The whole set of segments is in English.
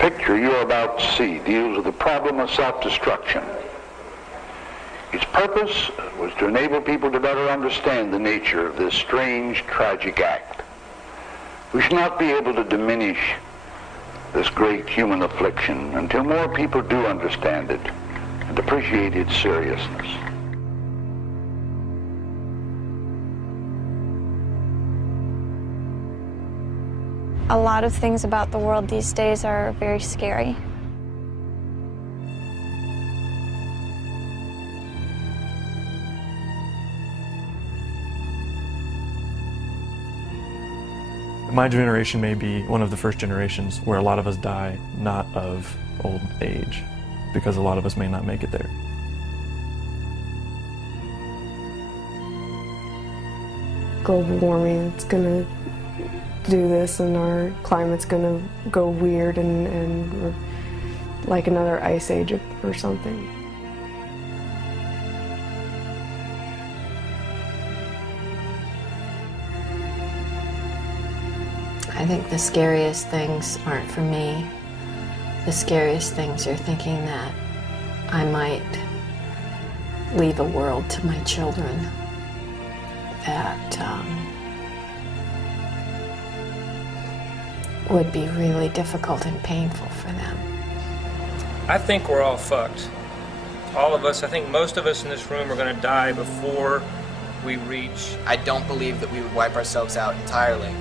picture you're about to see deals with the problem of self-destruction. Its purpose was to enable people to better understand the nature of this strange, tragic act. We should not be able to diminish this great human affliction until more people do understand it and appreciate its seriousness. A lot of things about the world these days are very scary. My generation may be one of the first generations where a lot of us die not of old age, because a lot of us may not make it there. Global warming, it's going to do this, and our climate's going to go weird and we're like another ice age or something. I think the scariest things aren't for me. The scariest things are thinking that I might leave a world to my children that would be really difficult and painful for them. I think we're all fucked. All of us, I think most of us in this room are going to die before we reach. I don't believe that we would wipe ourselves out entirely.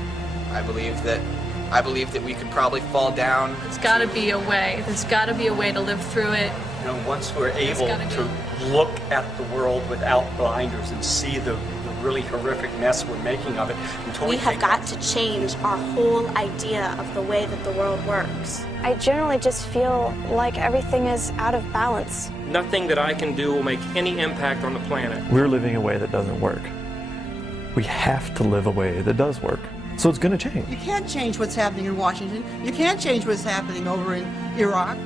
I believe that we could probably fall down. There's got to be a way. There's got to be a way to live through it. You know, once we're able to look at the world without blinders and see the really horrific mess we're making of it. We have got to change our whole idea of the way that the world works. I generally just feel like everything is out of balance. Nothing that I can do will make any impact on the planet. We're living a way that doesn't work. We have to live a way that does work. So it's going to change. You can't change what's happening in Washington. You can't change what's happening over in Iraq.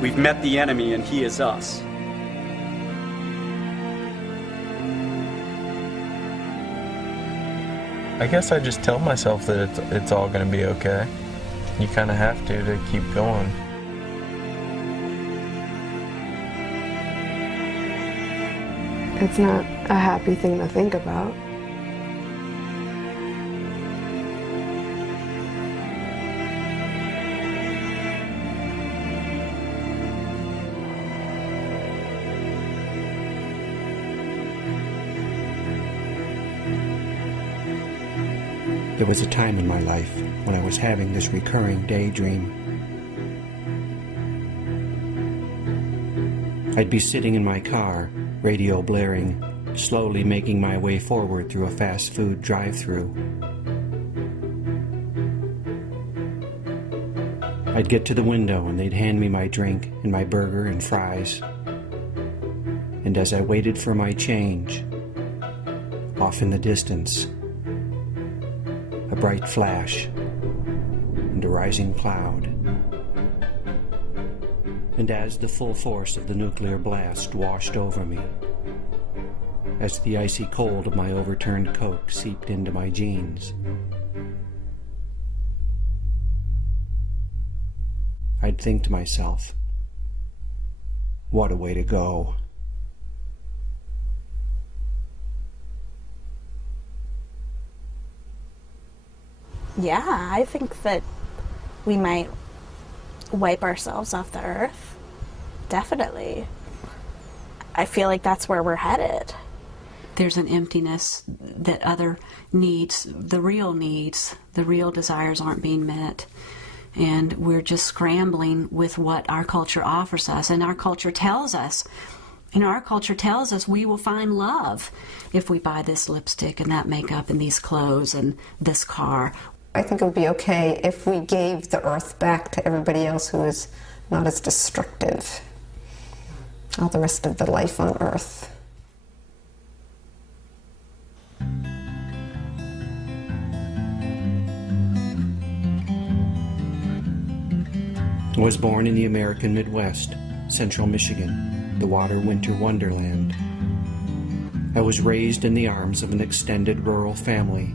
We've met the enemy and he is us. I guess I just tell myself that it's all going to be okay. You kind of have to keep going. It's not a happy thing to think about. There was a time in my life when I was having this recurring daydream. I'd be sitting in my car, radio blaring, slowly making my way forward through a fast food drive-thru. I'd get to the window and they'd hand me my drink and my burger and fries. And as I waited for my change, off in the distance, a bright flash and a rising cloud. And as the full force of the nuclear blast washed over me, as the icy cold of my overturned Coke seeped into my jeans, I'd think to myself, what a way to go. Yeah, I think that we might wipe ourselves off the earth. Definitely. I feel like that's where we're headed. There's an emptiness that other needs, the real desires aren't being met. And we're just scrambling with what our culture offers us. And our culture tells us, we will find love if we buy this lipstick and that makeup and these clothes and this car. I think it would be okay if we gave the earth back to everybody else who is not as destructive. All the rest of the life on earth. I was born in the American Midwest, central Michigan, the water-winter wonderland. I was raised in the arms of an extended rural family,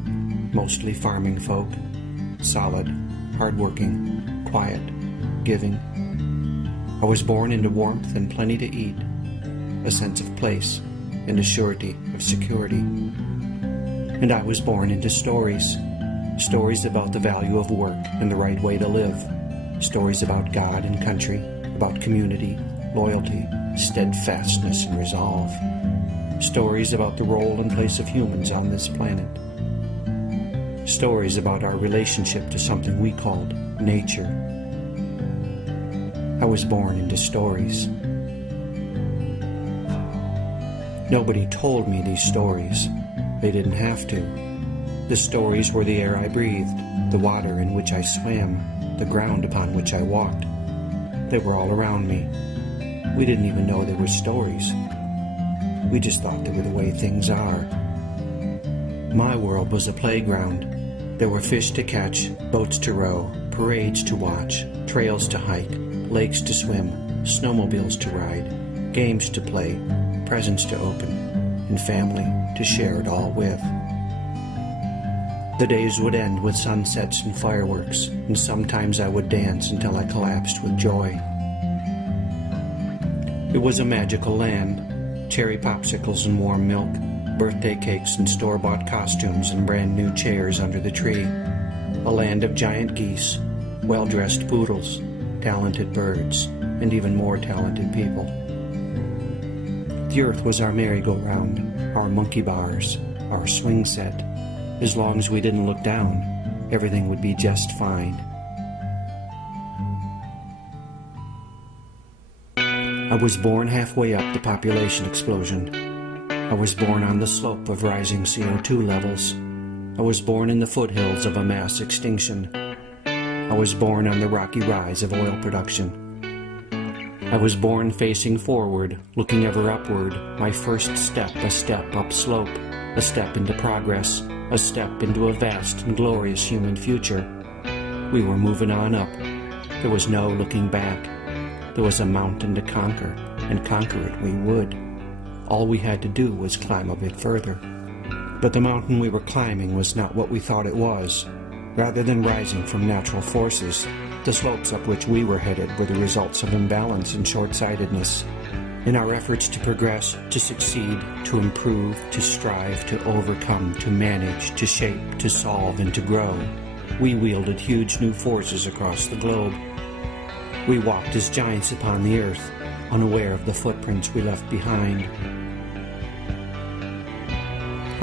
mostly farming folk, solid, hardworking, quiet, giving. I was born into warmth and plenty to eat, a sense of place and a surety of security. And I was born into stories, stories about the value of work and the right way to live, stories about God and country, about community, loyalty, steadfastness, and resolve, stories about the role and place of humans on this planet, stories about our relationship to something we called nature. I was born into stories. Nobody told me these stories. They didn't have to. The stories were the air I breathed, the water in which I swam, the ground upon which I walked. They were all around me. We didn't even know they were stories. We just thought they were the way things are. My world was a playground. There were fish to catch, boats to row, parades to watch, trails to hike, lakes to swim, snowmobiles to ride, games to play, presents to open, and family to share it all with. The days would end with sunsets and fireworks, and sometimes I would dance until I collapsed with joy. It was a magical land, cherry popsicles and warm milk, birthday cakes and store-bought costumes and brand-new chairs under the tree, a land of giant geese, well-dressed poodles, talented birds, and even more talented people. The earth was our merry-go-round, our monkey bars, our swing set. As long as we didn't look down, everything would be just fine. I was born halfway up the population explosion. I was born on the slope of rising CO2 levels. I was born in the foothills of a mass extinction. I was born on the rocky rise of oil production. I was born facing forward, looking ever upward, my first step a step upslope, a step into progress, a step into a vast and glorious human future. We were moving on up. There was no looking back. There was a mountain to conquer, and conquer it we would. All we had to do was climb a bit further. But the mountain we were climbing was not what we thought it was. Rather than rising from natural forces, the slopes up which we were headed were the results of imbalance and short-sightedness. In our efforts to progress, to succeed, to improve, to strive, to overcome, to manage, to shape, to solve, and to grow, we wielded huge new forces across the globe. We walked as giants upon the earth, unaware of the footprints we left behind.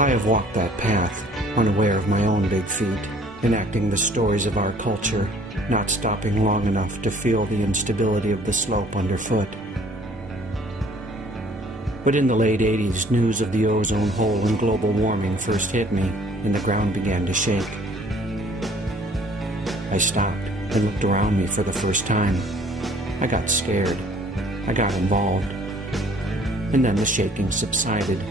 I have walked that path, unaware of my own big feet, enacting the stories of our culture, not stopping long enough to feel the instability of the slope underfoot. But in the late 80s, news of the ozone hole and global warming first hit me, and the ground began to shake. I stopped and looked around me for the first time. I got scared. I got involved. And then the shaking subsided.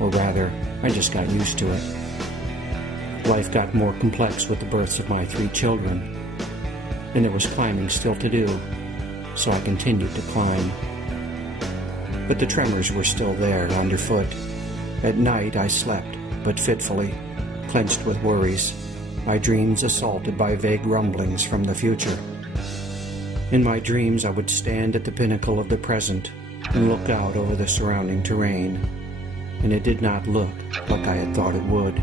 Or rather, I just got used to it. Life got more complex with the births of my 3 children. And there was climbing still to do, so I continued to climb. But the tremors were still there underfoot. At night I slept, but fitfully, clenched with worries, my dreams assaulted by vague rumblings from the future. In my dreams I would stand at the pinnacle of the present and look out over the surrounding terrain, and it did not look like I had thought it would.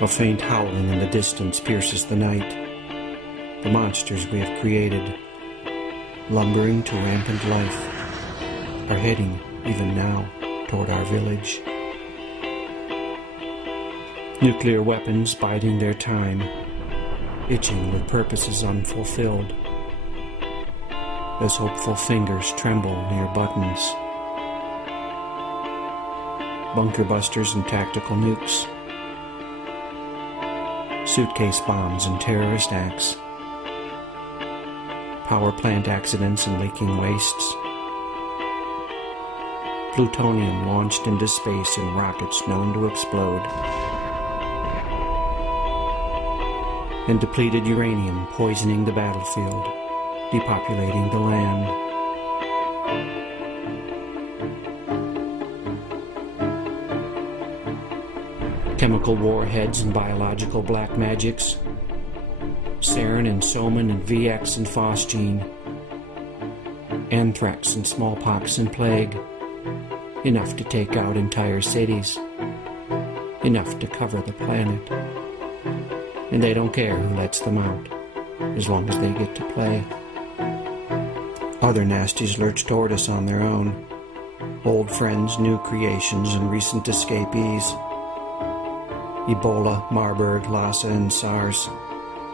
A faint howling in the distance pierces the night. The monsters we have created, lumbering to rampant life, are heading, even now, toward our village. Nuclear weapons biding their time, itching with purposes unfulfilled, as hopeful fingers tremble near buttons. Bunker busters and tactical nukes, suitcase bombs and terrorist acts, power plant accidents and leaking wastes. Plutonium launched into space in rockets known to explode. And depleted uranium poisoning the battlefield, depopulating the land. Chemical warheads and biological black magics, sarin and soman and VX and phosgene, anthrax and smallpox and plague, enough to take out entire cities, enough to cover the planet. And they don't care who lets them out, as long as they get to play. Other nasties lurch toward us on their own. Old friends, new creations, and recent escapees. Ebola, Marburg, Lassa, and SARS.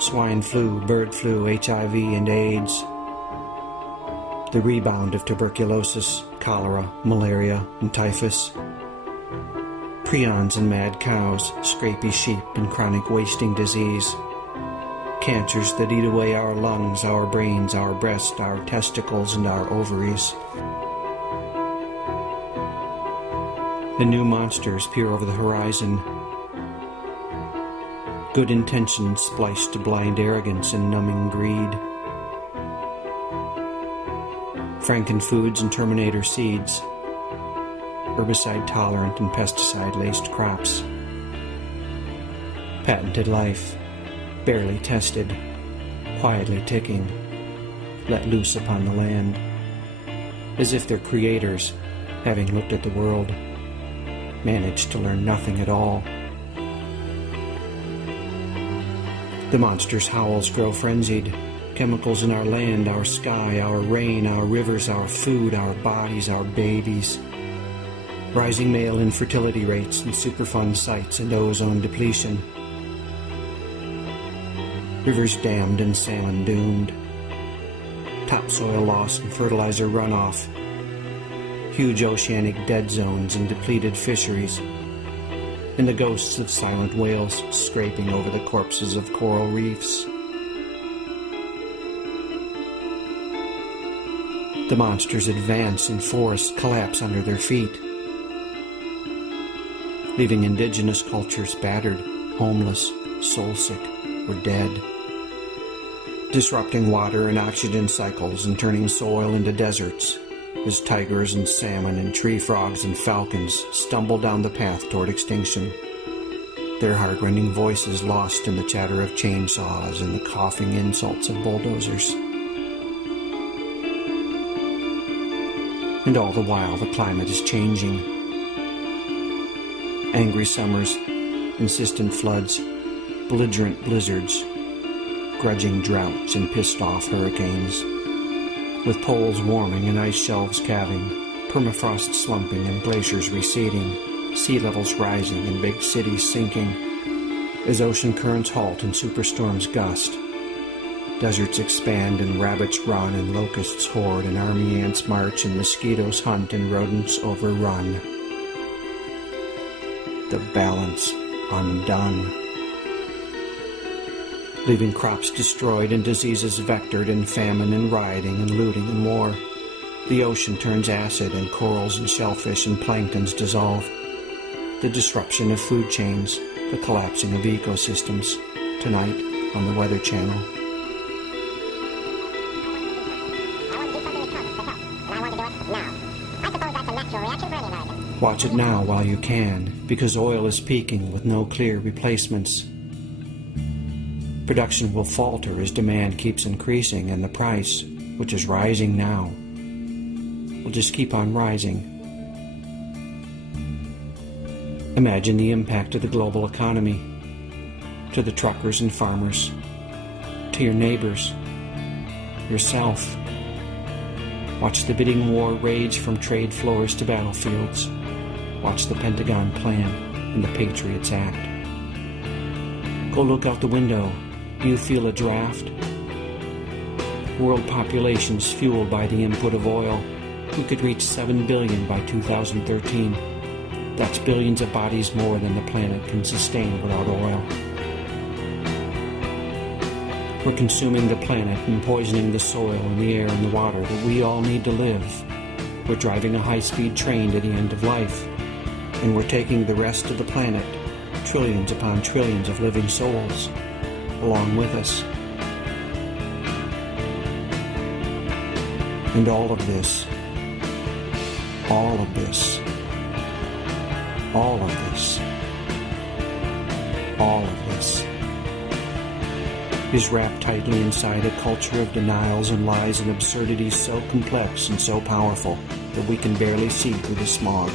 Swine flu, bird flu, HIV, and AIDS. The rebound of tuberculosis, cholera, malaria, and typhus. Prions and mad cows, scrapey sheep, and chronic wasting disease. Cancers that eat away our lungs, our brains, our breast, our testicles, and our ovaries. And new monsters peer over the horizon. Good intentions spliced to blind arrogance and numbing greed. Frankenfoods and Terminator seeds. Herbicide-tolerant and pesticide-laced crops. Patented life, barely tested, quietly ticking, let loose upon the land, as if their creators, having looked at the world, managed to learn nothing at all. The monster's howls grow frenzied. Chemicals in our land, our sky, our rain, our rivers, our food, our bodies, our babies. Rising male infertility rates and Superfund sites and ozone depletion. Rivers dammed and salmon doomed. Topsoil loss and fertilizer runoff. Huge oceanic dead zones and depleted fisheries. And the ghosts of silent whales scraping over the corpses of coral reefs. The monsters advance and forests collapse under their feet, leaving indigenous cultures battered, homeless, soul-sick, or dead. Disrupting water and oxygen cycles and turning soil into deserts as tigers and salmon and tree frogs and falcons stumble down the path toward extinction, their heart-rending voices lost in the chatter of chainsaws and the coughing insults of bulldozers. And all the while the climate is changing. Angry summers, insistent floods, belligerent blizzards, grudging droughts and pissed-off hurricanes, with poles warming and ice shelves calving, permafrost slumping and glaciers receding, sea levels rising and big cities sinking, as ocean currents halt and superstorms gust, deserts expand and rabbits run and locusts hoard and army ants march and mosquitoes hunt and rodents overrun. The balance undone. Leaving crops destroyed and diseases vectored and famine and rioting and looting and war. The ocean turns acid and corals and shellfish and planktons dissolve. The disruption of food chains, the collapsing of ecosystems. Tonight on the Weather Channel. Watch it now while you can, because oil is peaking with no clear replacements. Production will falter as demand keeps increasing, and the price, which is rising now, will just keep on rising. Imagine the impact of the global economy, to the truckers and farmers, to your neighbors, yourself. Watch the bidding war rage from trade floors to battlefields. Watch the Pentagon plan and the Patriots Act. Go look out the window. Do you feel a draft? World populations fueled by the input of oil. We could reach 7 billion by 2013. That's billions of bodies more than the planet can sustain without oil. We're consuming the planet and poisoning the soil and the air and the water that we all need to live. We're driving a high-speed train to the end of life, and we're taking the rest of the planet, trillions upon trillions of living souls, along with us. And all of this, all of this, all of this, all of this is wrapped tightly inside a culture of denials and lies and absurdities so complex and so powerful that we can barely see through the smog.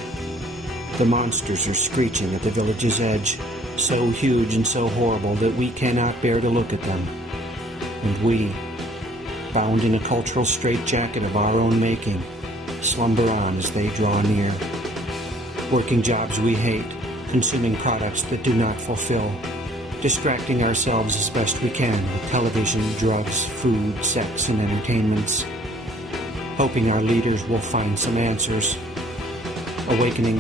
The monsters are screeching at the village's edge, so huge and so horrible that we cannot bear to look at them. And we, bound in a cultural straitjacket of our own making, slumber on as they draw near. Working jobs we hate, consuming products that do not fulfill, distracting ourselves as best we can with television, drugs, food, sex, and entertainments, hoping our leaders will find some answers, awakening,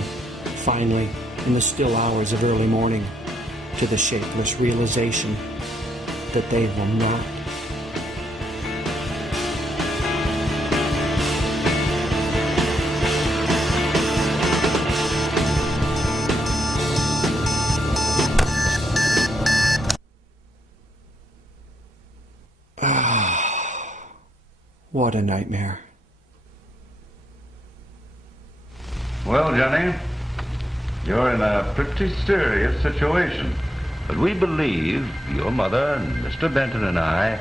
finally, in the still hours of early morning, to the shapeless realization that they will not. What a nightmare. Well, Johnny, you're in a pretty serious situation. But we believe, your mother and Mr. Benton and I,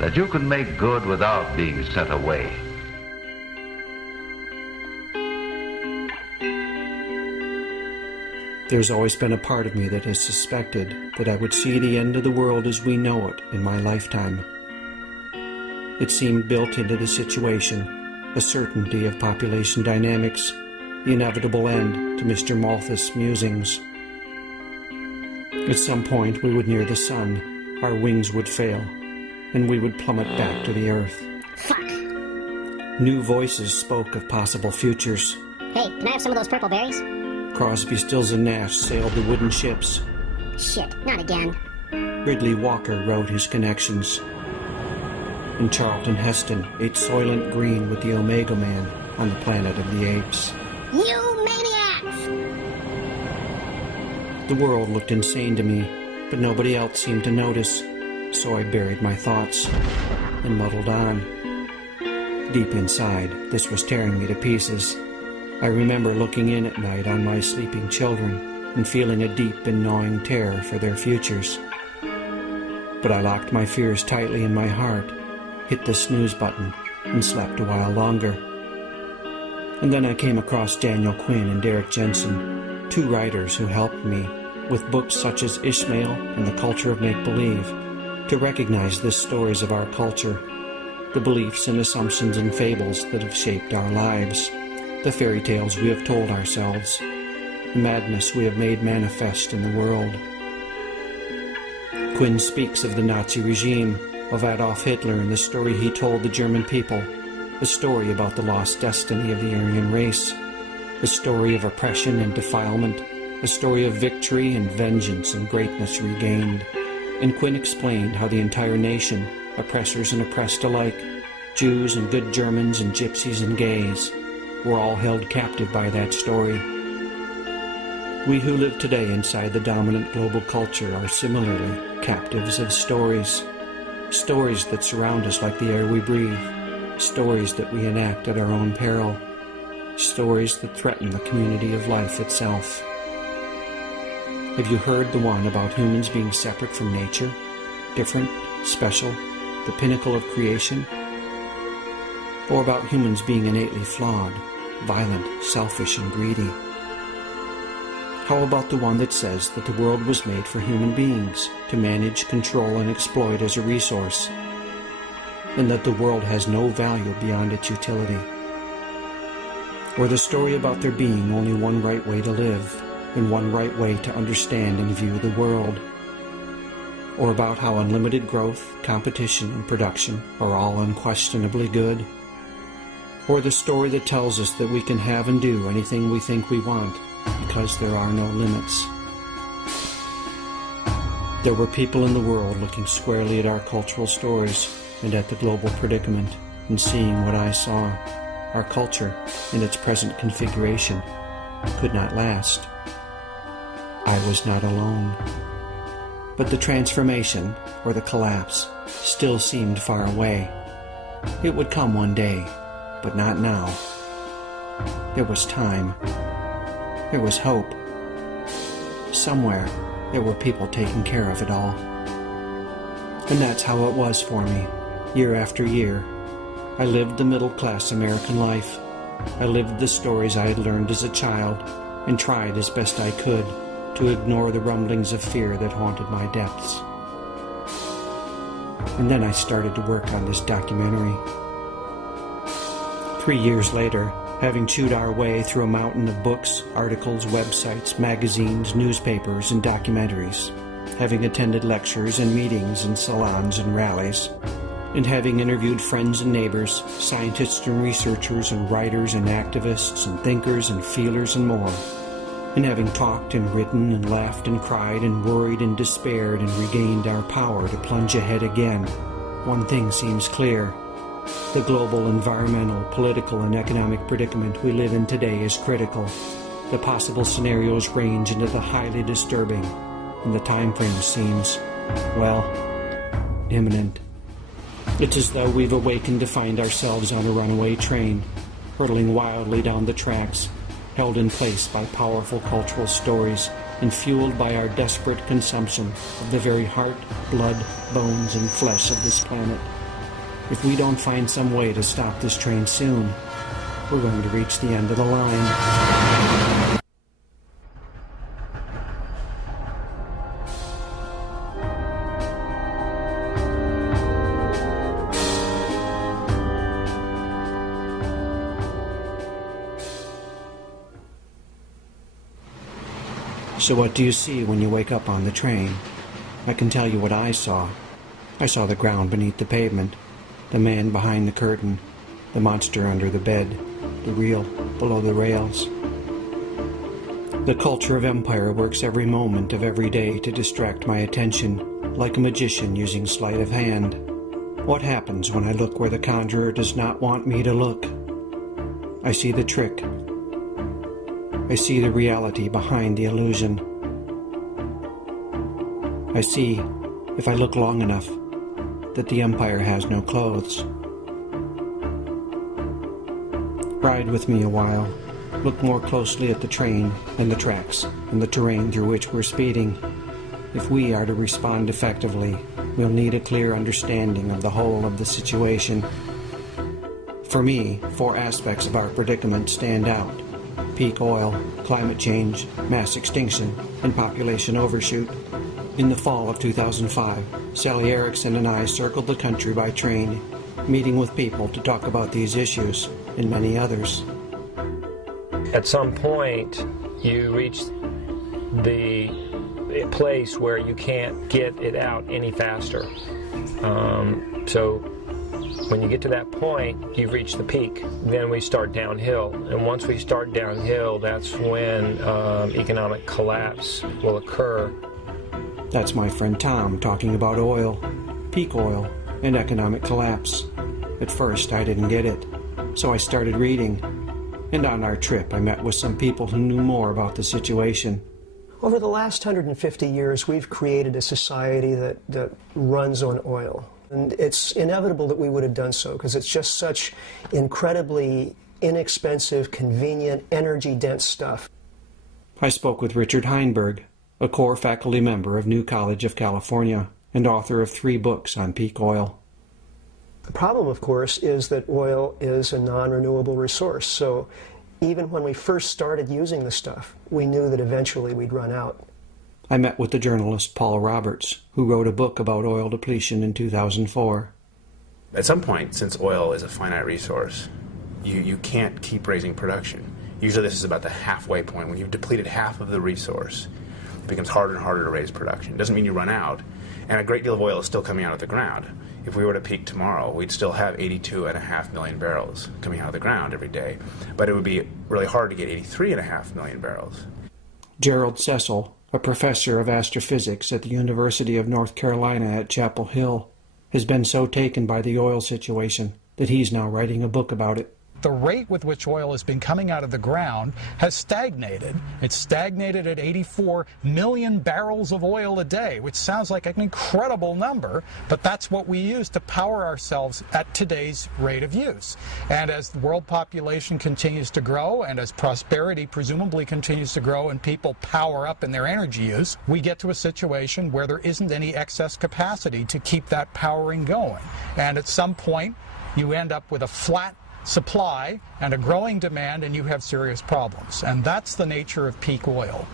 that you can make good without being sent away. There's always been a part of me that has suspected that I would see the end of the world as we know it in my lifetime. It seemed built into the situation, a certainty of population dynamics, the inevitable end to Mr. Malthus' musings. At some point we would near the sun, our wings would fail, and we would plummet back to the earth. Fuck! New voices spoke of possible futures. Hey, can I have some of those purple berries? Crosby, Stills, and Nash sailed the wooden ships. Shit, not again. Ridley Walker wrote his connections. And Charlton Heston ate Soylent Green with the Omega Man on the Planet of the Apes. You maniacs! The world looked insane to me, but nobody else seemed to notice, so I buried my thoughts and muddled on. Deep inside, this was tearing me to pieces. I remember looking in at night on my sleeping children and feeling a deep and gnawing terror for their futures. But I locked my fears tightly in my heart, hit the snooze button, and slept a while longer. And then I came across Daniel Quinn and Derek Jensen, two writers who helped me, with books such as Ishmael and The Culture of Make-Believe, to recognize the stories of our culture, the beliefs and assumptions and fables that have shaped our lives, the fairy tales we have told ourselves, the madness we have made manifest in the world. Quinn speaks of the Nazi regime, of Adolf Hitler and the story he told the German people, a story about the lost destiny of the Aryan race, a story of oppression and defilement, a story of victory and vengeance and greatness regained. And Quinn explained how the entire nation, oppressors and oppressed alike, Jews and good Germans and gypsies and gays, were all held captive by that story. We who live today inside the dominant global culture are similarly captives of stories. Stories that surround us like the air we breathe. Stories that we enact at our own peril. Stories that threaten the community of life itself. Have you heard the one about humans being separate from nature? Different, special, the pinnacle of creation? Or about humans being innately flawed, violent, selfish, and greedy? How about the one that says that the world was made for human beings to manage, control, and exploit as a resource, and that the world has no value beyond its utility? Or the story about there being only one right way to live, and one right way to understand and view the world? Or about how unlimited growth, competition, and production are all unquestionably good? Or the story that tells us that we can have and do anything we think we want, because there are no limits. There were people in the world looking squarely at our cultural stories and at the global predicament and seeing what I saw. Our culture, in its present configuration, could not last. I was not alone. But the transformation, or the collapse, still seemed far away. It would come one day, but not now. There was time. There was hope. Somewhere, there were people taking care of it all. And that's how it was for me, year after year. I lived the middle-class American life. I lived the stories I had learned as a child and tried as best I could to ignore the rumblings of fear that haunted my depths. And then I started to work on this documentary. 3 years later, having chewed our way through a mountain of books, articles, websites, magazines, newspapers, and documentaries, having attended lectures and meetings and salons and rallies, and having interviewed friends and neighbors, scientists and researchers and writers and activists and thinkers and feelers and more, and having talked and written and laughed and cried and worried and despaired and regained our power to plunge ahead again, one thing seems clear. The global environmental, political, and economic predicament we live in today is critical. The possible scenarios range into the highly disturbing, and the time frame seems, well, imminent. It's as though we've awakened to find ourselves on a runaway train, hurtling wildly down the tracks, held in place by powerful cultural stories and fueled by our desperate consumption of the very heart, blood, bones, and flesh of this planet. If we don't find some way to stop this train soon, we're going to reach the end of the line. So what do you see when you wake up on the train? I can tell you what I saw. I saw the ground beneath the pavement, the man behind the curtain, the monster under the bed, the real below the rails. The culture of empire works every moment of every day to distract my attention, like a magician using sleight of hand. What happens when I look where the conjurer does not want me to look? I see the trick. I see the reality behind the illusion. I see, if I look long enough, that the empire has no clothes. Ride with me a while. Look more closely at the train and the tracks and the terrain through which we're speeding. If we are to respond effectively, we'll need a clear understanding of the whole of the situation. For me, 4 aspects of our predicament stand out: peak oil, climate change, mass extinction, and population overshoot. In the fall of 2005, Sally Erickson and I circled the country by train, meeting with people to talk about these issues and many others. At some point, you reach the place where you can't get it out any faster. So when you get to that point, you've reached the peak. Then we start downhill. And once we start downhill, that's when economic collapse will occur. That's my friend Tom talking about oil, peak oil, and economic collapse. At first, I didn't get it, so I started reading. And on our trip, I met with some people who knew more about the situation. Over the last 150 years, we've created a society that runs on oil. And it's inevitable that we would have done so, because it's just such incredibly inexpensive, convenient, energy-dense stuff. I spoke with Richard Heinberg, a core faculty member of New College of California and author of 3 books on peak oil. The problem, of course, is that oil is a non-renewable resource. So even when we first started using the stuff, we knew that eventually we'd run out. I met with the journalist Paul Roberts, who wrote a book about oil depletion in 2004. At some point, since oil is a finite resource, you can't keep raising production. Usually this is about the halfway point. When you've depleted half of the resource, it becomes harder and harder to raise production. It doesn't mean you run out, and a great deal of oil is still coming out of the ground. If we were to peak tomorrow, we'd still have 82.5 million barrels coming out of the ground every day, but it would be really hard to get 83.5 million barrels. Gerald Cecil, a professor of astrophysics at the University of North Carolina at Chapel Hill, has been so taken by the oil situation that he's now writing a book about it. The rate with which oil has been coming out of the ground has stagnated. It's stagnated at 84 million barrels of oil a day, which sounds like an incredible number, but that's what we use to power ourselves at today's rate of use. And as the world population continues to grow, and as prosperity presumably continues to grow and people power up in their energy use, we get to a situation where there isn't any excess capacity to keep that powering going. And at some point, you end up with a flat supply and a growing demand, and you have serious problems. And that's the nature of peak oil.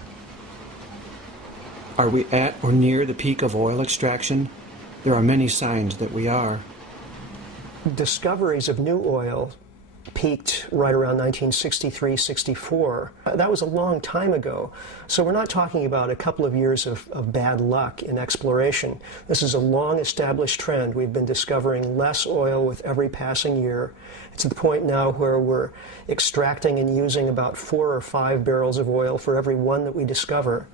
Are we at or near the peak of oil extraction? There are many signs that we are. Discoveries of new oil peaked right around 1963-64. That was a long time ago. So we're not talking about a couple of years of bad luck in exploration. This is a long-established trend. We've been discovering less oil with every passing year. It's to the point now where we're extracting and using about 4 or 5 barrels of oil for every one that we discover.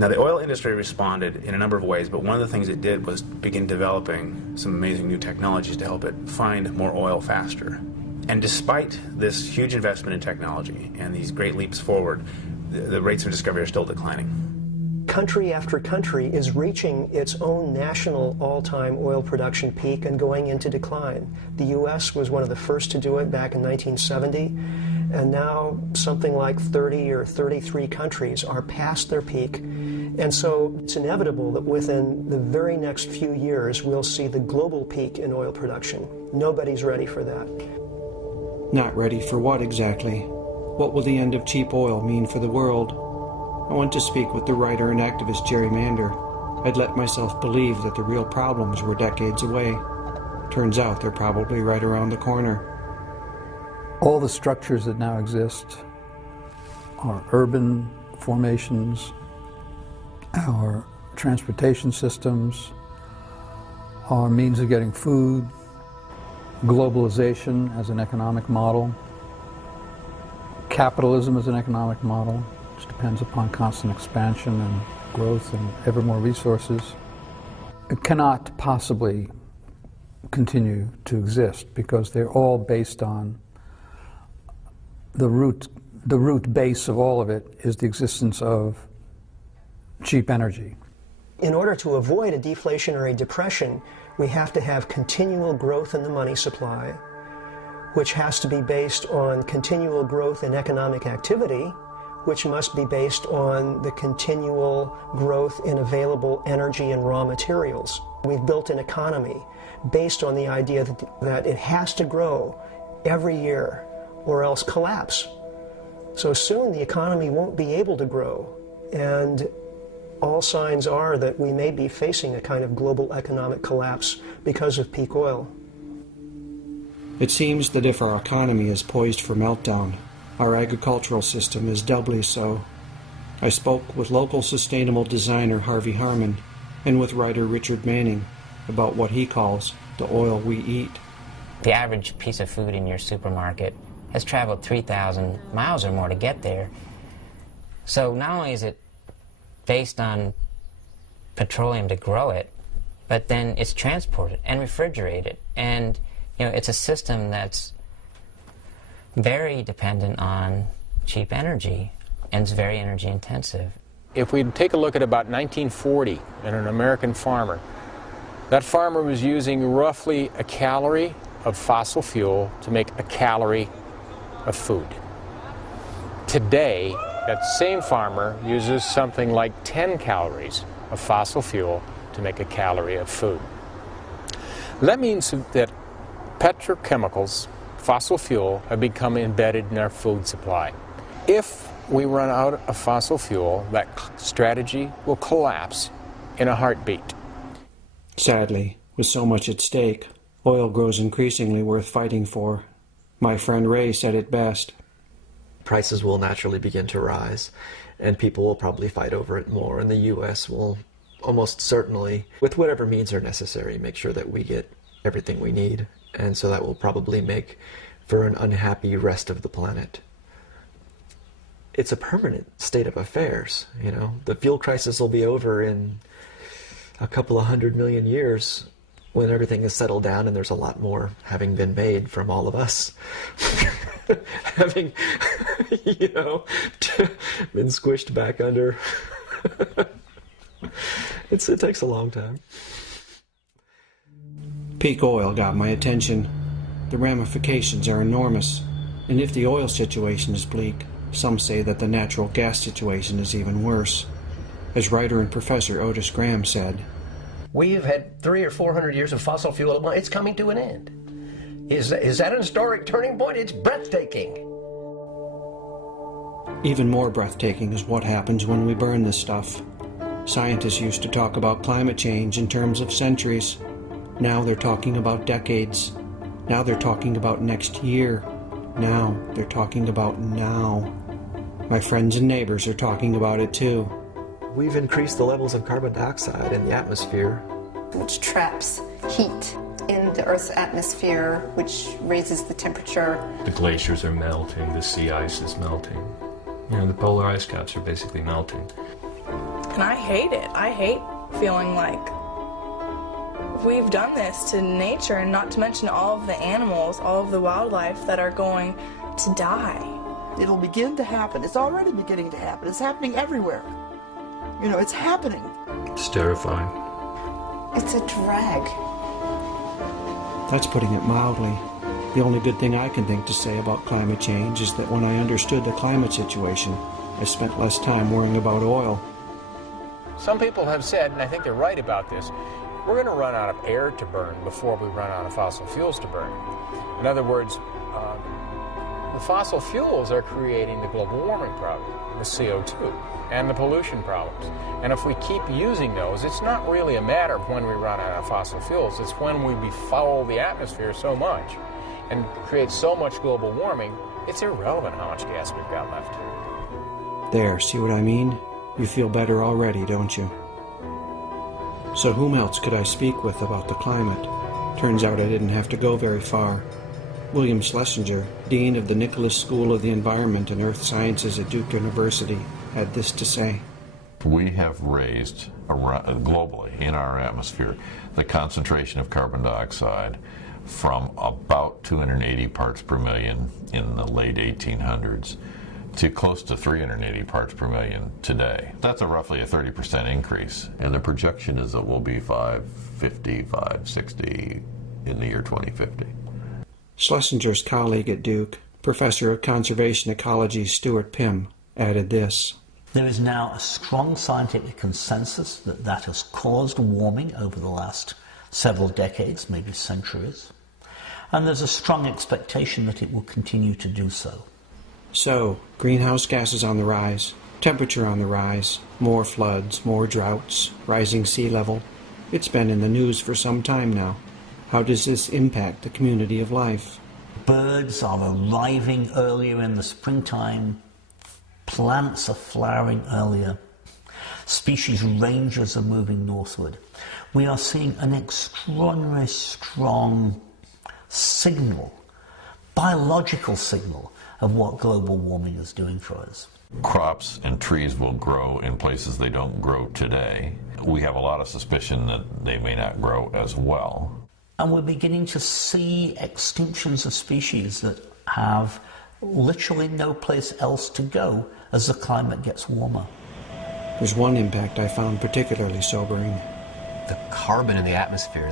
Now, the oil industry responded in a number of ways, but one of the things it did was begin developing some amazing new technologies to help it find more oil faster. And despite this huge investment in technology and these great leaps forward, the rates of discovery are still declining. Country after country is reaching its own national all-time oil production peak and going into decline. The U.S. was one of the first to do it back in 1970, and now something like 30 or 33 countries are past their peak. And so it's inevitable that within the very next few years we'll see the global peak in oil production. Nobody's ready for that. Not ready for what exactly? What will the end of cheap oil mean for the world? I went to speak with the writer and activist Jerry Mander. I'd let myself believe that the real problems were decades away. Turns out they're probably right around the corner. All the structures that now exist, our urban formations, our transportation systems, our means of getting food, globalization as an economic model, capitalism as an economic model, which depends upon constant expansion and growth and ever more resources, it cannot possibly continue to exist because they're all based on the root base of all of it is the existence of cheap energy. In order to avoid a deflationary depression, we have to have continual growth in the money supply, which has to be based on continual growth in economic activity, which must be based on the continual growth in available energy and raw materials. We've built an economy based on the idea that it has to grow every year or else collapse. So soon the economy won't be able to grow, and all signs are that we may be facing a kind of global economic collapse because of peak oil. It seems that if our economy is poised for meltdown, our agricultural system is doubly so. I spoke with local sustainable designer Harvey Harmon and with writer Richard Manning about what he calls the oil we eat. The average piece of food in your supermarket has traveled 3,000 miles or more to get there. So not only is it based on petroleum to grow it, but then it's transported and refrigerated. And, you know, it's a system that's very dependent on cheap energy, and it's very energy intensive. If we take a look at about 1940 and an American farmer, that farmer was using roughly a calorie of fossil fuel to make a calorie of food. Today, that same farmer uses something like 10 calories of fossil fuel to make a calorie of food. That means that petrochemicals, fossil fuel, have become embedded in our food supply. If we run out of fossil fuel, that strategy will collapse in a heartbeat. Sadly, with so much at stake, oil grows increasingly worth fighting for. My friend Ray said it best. Prices will naturally begin to rise, and people will probably fight over it more, and the U.S. will almost certainly, with whatever means are necessary, make sure that we get everything we need, and so that will probably make for an unhappy rest of the planet. it's a permanent state of affairs. You know, the fuel crisis will be over in a couple of 100 million years when everything is settled down and there's a lot more having been made from all of us. Having, you know, been squished back under. It takes a long time. Peak oil got my attention. The ramifications are enormous. And if the oil situation is bleak, some say that the natural gas situation is even worse. As writer and professor Otis Graham said, "We've had 300 or 400 years of fossil fuel. It's coming to an end. Is that an historic turning point? It's breathtaking." Even more breathtaking is what happens when we burn this stuff. Scientists used to talk about climate change in terms of centuries. Now they're talking about decades. Now they're talking about next year. Now they're talking about now. My friends and neighbors are talking about it too. We've increased the levels of carbon dioxide in the atmosphere, which traps heat in the Earth's atmosphere, which raises the temperature. The glaciers are melting, the sea ice is melting. You know, the polar ice caps are basically melting. And I hate it. I hate feeling like we've done this to nature, and not to mention all of the animals, all of the wildlife that are going to die. It'll begin to happen. It's already beginning to happen. It's happening everywhere. You know, it's happening. It's terrifying. It's a drag. That's putting it mildly. The only good thing I can think to say about climate change is that when I understood the climate situation, I spent less time worrying about oil. Some people have said, and I think they're right about this, we're going to run out of air to burn before we run out of fossil fuels to burn. In other words, the fossil fuels are creating the global warming problem, the CO2, and the pollution problems. And if we keep using those, it's not really a matter of when we run out of fossil fuels. It's when we befoul the atmosphere so much and create so much global warming, it's irrelevant how much gas we've got left. There, see what I mean? You feel better already, don't you? So whom else could I speak with about the climate? Turns out I didn't have to go very far. William Schlesinger, Dean of the Nicholas School of the Environment and Earth Sciences at Duke University, had this to say. We have raised globally in our atmosphere the concentration of carbon dioxide from about 280 parts per million in the late 1800s to close to 380 parts per million today. That's roughly a 30% increase. And the projection is that we'll be 550, 560 in the year 2050. Schlesinger's colleague at Duke, Professor of Conservation Ecology Stuart Pimm, added this. There is now a strong scientific consensus that has caused warming over the last several decades, maybe centuries. And there's a strong expectation that it will continue to do so. So, greenhouse gases on the rise, temperature on the rise, more floods, more droughts, rising sea level. It's been in the news for some time now. How does this impact the community of life? Birds are arriving earlier in the springtime. Plants are flowering earlier. Species ranges are moving northward. We are seeing an extraordinarily strong signal, biological signal, of what global warming is doing for us. Crops and trees will grow in places they don't grow today. We have a lot of suspicion that they may not grow as well. And we're beginning to see extinctions of species that have literally no place else to go as the climate gets warmer. There's one impact I found particularly sobering. The carbon in the atmosphere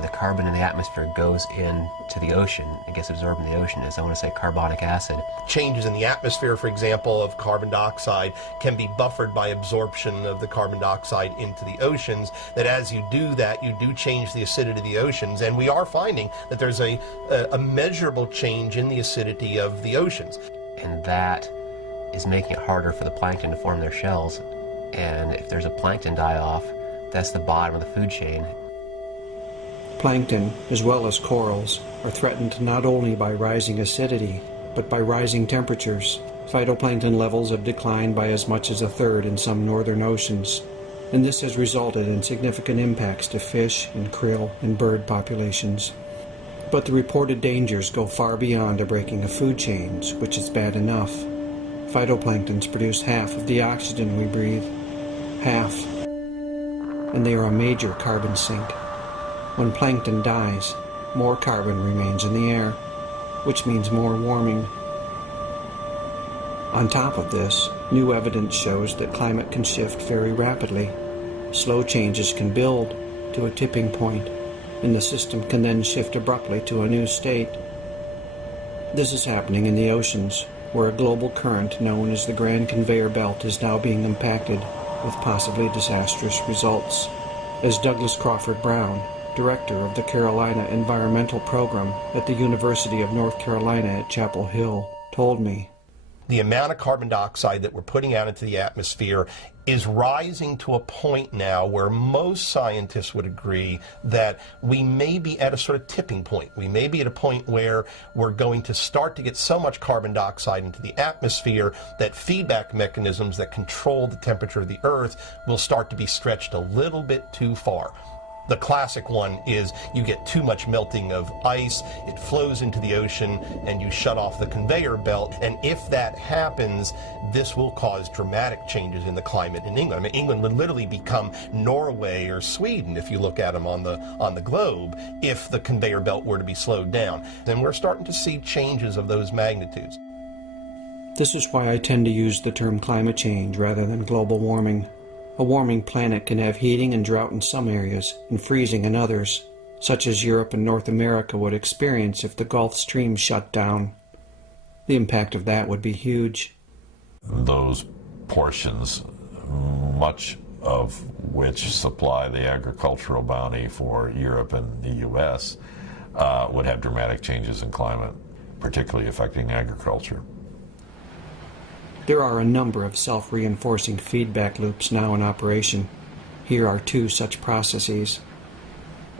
goes into the ocean. It gets absorbed in the ocean as, I want to say, carbonic acid. Changes in the atmosphere, for example, of carbon dioxide can be buffered by absorption of the carbon dioxide into the oceans, that as you do that, you do change the acidity of the oceans. And we are finding that there's a measurable change in the acidity of the oceans. And that is making it harder for the plankton to form their shells. And if there's a plankton die-off, that's the bottom of the food chain. Plankton, as well as corals, are threatened not only by rising acidity, but by rising temperatures. Phytoplankton levels have declined by as much as a third in some northern oceans, and this has resulted in significant impacts to fish and krill and bird populations. But the reported dangers go far beyond a breaking of food chains, which is bad enough. Phytoplanktons produce half of the oxygen we breathe. Half. And they are a major carbon sink. When plankton dies, more carbon remains in the air, which means more warming. On top of this, new evidence shows that climate can shift very rapidly. Slow changes can build to a tipping point, and the system can then shift abruptly to a new state. This is happening in the oceans, where a global current known as the Grand Conveyor Belt is now being impacted with possibly disastrous results. As Douglas Crawford Brown, director of the Carolina Environmental Program at the University of North Carolina at Chapel Hill, told me, the amount of carbon dioxide that we're putting out into the atmosphere is rising to a point now where most scientists would agree that we may be at a sort of tipping point. We may be at a point where we're going to start to get so much carbon dioxide into the atmosphere that feedback mechanisms that control the temperature of the Earth will start to be stretched a little bit too far. The classic one is you get too much melting of ice, it flows into the ocean, and you shut off the conveyor belt. And if that happens, this will cause dramatic changes in the climate in England. I mean, England would literally become Norway or Sweden, if you look at them on the globe, if the conveyor belt were to be slowed down. Then we're starting to see changes of those magnitudes. This is why I tend to use the term climate change rather than global warming. A warming planet can have heating and drought in some areas and freezing in others, such as Europe and North America would experience if the Gulf Stream shut down. The impact of that would be huge. Those portions, much of which supply the agricultural bounty for Europe and the U.S., would have dramatic changes in climate, particularly affecting agriculture. There are a number of self-reinforcing feedback loops now in operation. Here are two such processes.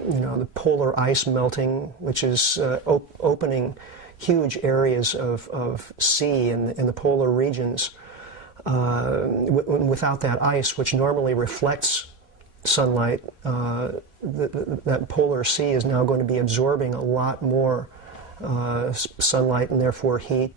You know, the polar ice melting, which is opening huge areas of sea in the polar regions. Without that ice, which normally reflects sunlight, that polar sea is now going to be absorbing a lot more sunlight and therefore heat.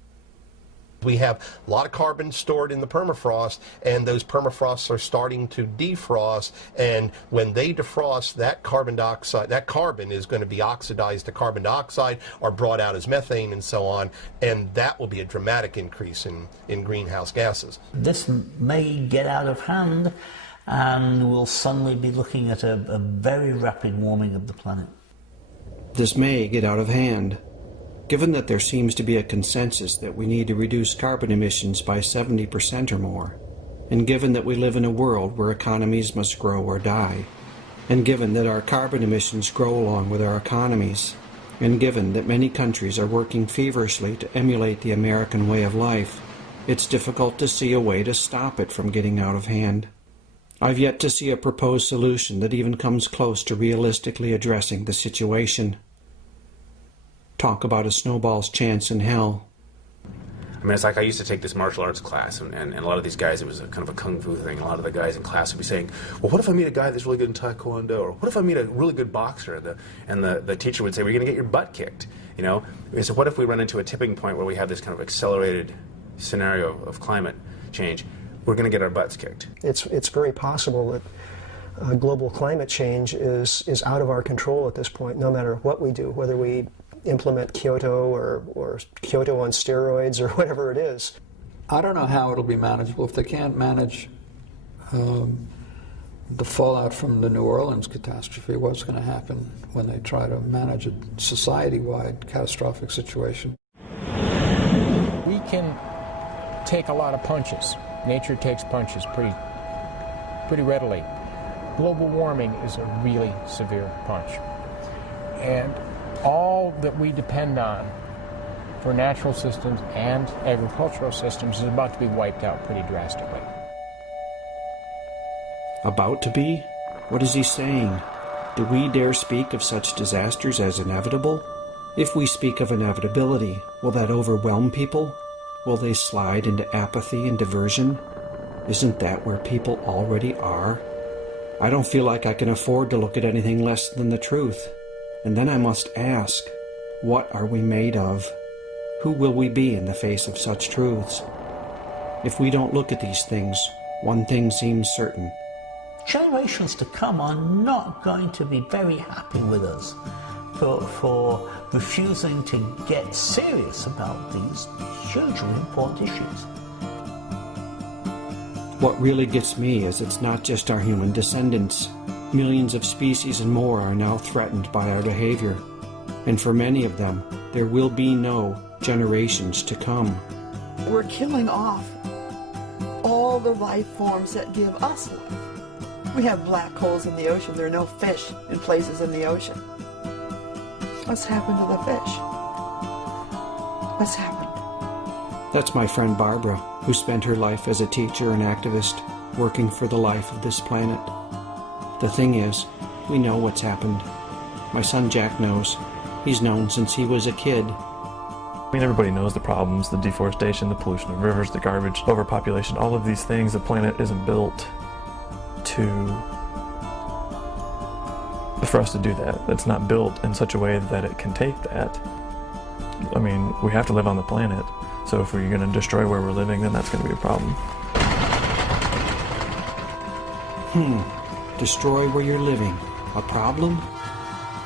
We have a lot of carbon stored in the permafrost, and those permafrosts are starting to defrost, and when they defrost, that carbon dioxide, that carbon is going to be oxidized to carbon dioxide or brought out as methane and so on, and that will be a dramatic increase in greenhouse gases. This may get out of hand, and we'll suddenly be looking at a very rapid warming of the planet. This may get out of hand. Given that there seems to be a consensus that we need to reduce carbon emissions by 70% or more, and given that we live in a world where economies must grow or die, and given that our carbon emissions grow along with our economies, and given that many countries are working feverishly to emulate the American way of life, it's difficult to see a way to stop it from getting out of hand. I've yet to see a proposed solution that even comes close to realistically addressing the situation. Talk about a snowball's chance in hell. I mean, it's like I used to take this martial arts class, and a lot of these guys, it was a kind of a kung fu thing. A lot of the guys in class would be saying, well, what if I meet a guy that's really good in taekwondo? Or what if I meet a really good boxer? And the teacher would say, well, you're going to get your butt kicked. You know? So what if we run into a tipping point where we have this kind of accelerated scenario of climate change? We're going to get our butts kicked. It's very possible that global climate change is out of our control at this point, no matter what we do, whether we implement Kyoto or Kyoto on steroids or whatever it is. I don't know how it'll be manageable. If they can't manage the fallout from the New Orleans catastrophe, what's going to happen when they try to manage a society-wide catastrophic situation? We can take a lot of punches. Nature takes punches pretty readily. Global warming is a really severe punch. And all that we depend on for natural systems and agricultural systems is about to be wiped out pretty drastically. About to be? What is he saying? Do we dare speak of such disasters as inevitable? If we speak of inevitability, will that overwhelm people? Will they slide into apathy and diversion? Isn't that where people already are? I don't feel like I can afford to look at anything less than the truth. And then I must ask, what are we made of? Who will we be in the face of such truths? If we don't look at these things, one thing seems certain. Generations to come are not going to be very happy with us for refusing to get serious about these hugely important issues. What really gets me is it's not just our human descendants. Millions of species and more are now threatened by our behavior. And for many of them, there will be no generations to come. We're killing off all the life forms that give us life. We have black holes in the ocean. There are no fish in places in the ocean. What's happened to the fish? What's happened? That's my friend Barbara, who spent her life as a teacher and activist, working for the life of this planet. The thing is, we know what's happened. My son Jack knows. He's known since he was a kid. I mean, everybody knows the problems, the deforestation, the pollution of rivers, the garbage, overpopulation, all of these things. The planet isn't built for us to do that. It's not built in such a way that it can take that. I mean, we have to live on the planet. So if we're going to destroy where we're living, then that's going to be a problem. Destroy where you're living. A problem?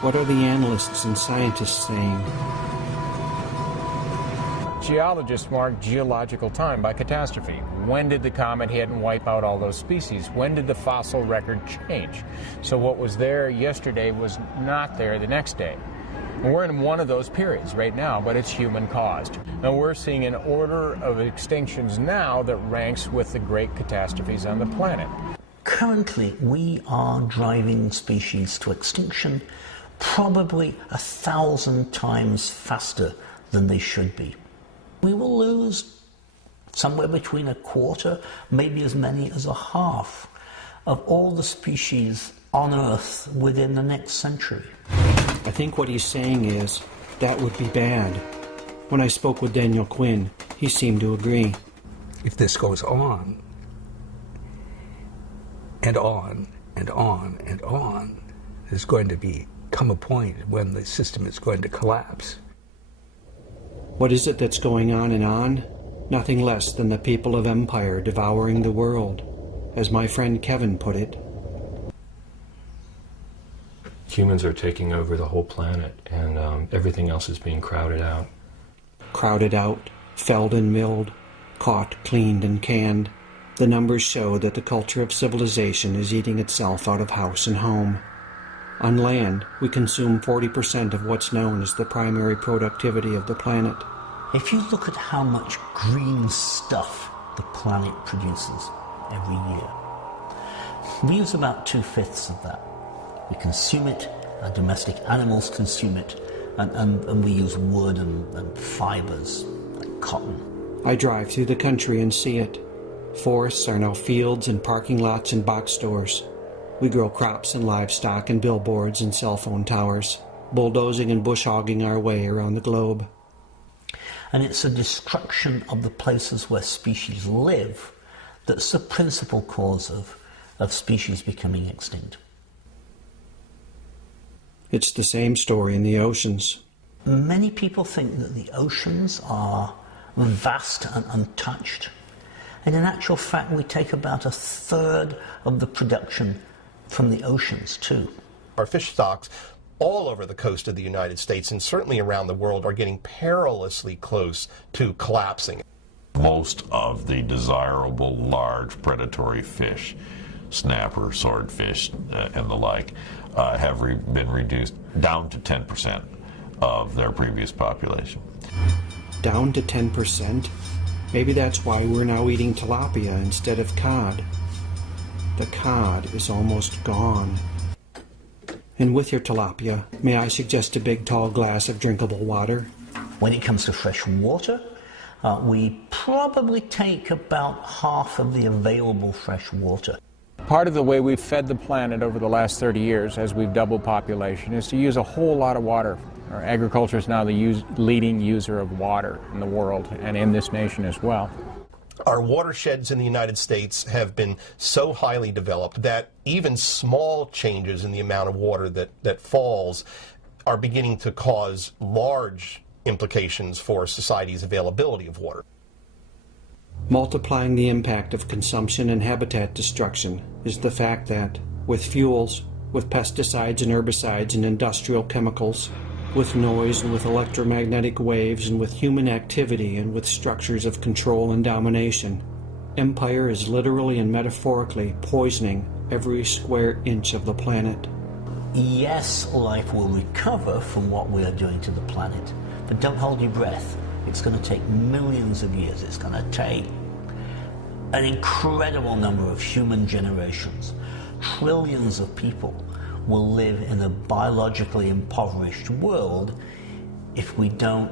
What are the analysts and scientists saying? Geologists mark geological time by catastrophe. When did the comet hit and wipe out all those species? When did the fossil record change? So what was there yesterday was not there the next day. And we're in one of those periods right now, but it's human-caused. Now we're seeing an order of extinctions now that ranks with the great catastrophes on the planet. Currently, we are driving species to extinction probably 1,000 times faster than they should be. We will lose somewhere between a quarter, maybe as many as a half, of all the species on Earth within the next century. I think what he's saying is, that would be bad. When I spoke with Daniel Quinn, he seemed to agree. If this goes on, and on, and on, and on, there's going to come a point when the system is going to collapse. What is it that's going on and on? Nothing less than the people of empire devouring the world, as my friend Kevin put it. Humans are taking over the whole planet, and everything else is being crowded out. Crowded out, felled and milled, caught, cleaned, and canned. The numbers show that the culture of civilization is eating itself out of house and home. On land, we consume 40% of what's known as the primary productivity of the planet. If you look at how much green stuff the planet produces every year, we use about 2/5 of that. We consume it, our domestic animals consume it, and we use wood and fibers like cotton. I drive through the country and see it. Forests are now fields and parking lots and box stores. We grow crops and livestock and billboards and cell phone towers, bulldozing and bush hogging our way around the globe. And it's a destruction of the places where species live that's the principal cause of species becoming extinct. It's the same story in the oceans. Many people think that the oceans are vast and untouched. And in actual fact, we take about 1/3 of the production from the oceans, too. Our fish stocks all over the coast of the United States and certainly around the world are getting perilously close to collapsing. Most of the desirable large predatory fish, snapper, swordfish, and the like, have been reduced down to 10% of their previous population. Down to 10%? Maybe that's why we're now eating tilapia instead of cod. The cod is almost gone. And with your tilapia, may I suggest a big tall glass of drinkable water? When it comes to fresh water, we probably take about half of the available fresh water. Part of the way we've fed the planet over the last 30 years, as we've doubled population, is to use a whole lot of water. Our agriculture is now the leading user of water in the world and in this nation as well. Our watersheds in the United States have been so highly developed that even small changes in the amount of water that falls are beginning to cause large implications for society's availability of water. Multiplying the impact of consumption and habitat destruction is the fact that, with fuels, with pesticides and herbicides and industrial chemicals, with noise and with electromagnetic waves and with human activity and with structures of control and domination, empire is literally and metaphorically poisoning every square inch of the planet. Yes, life will recover from what we are doing to the planet, but don't hold your breath. It's going to take millions of years. It's going to take an incredible number of human generations. Trillions of people will live in a biologically impoverished world if we don't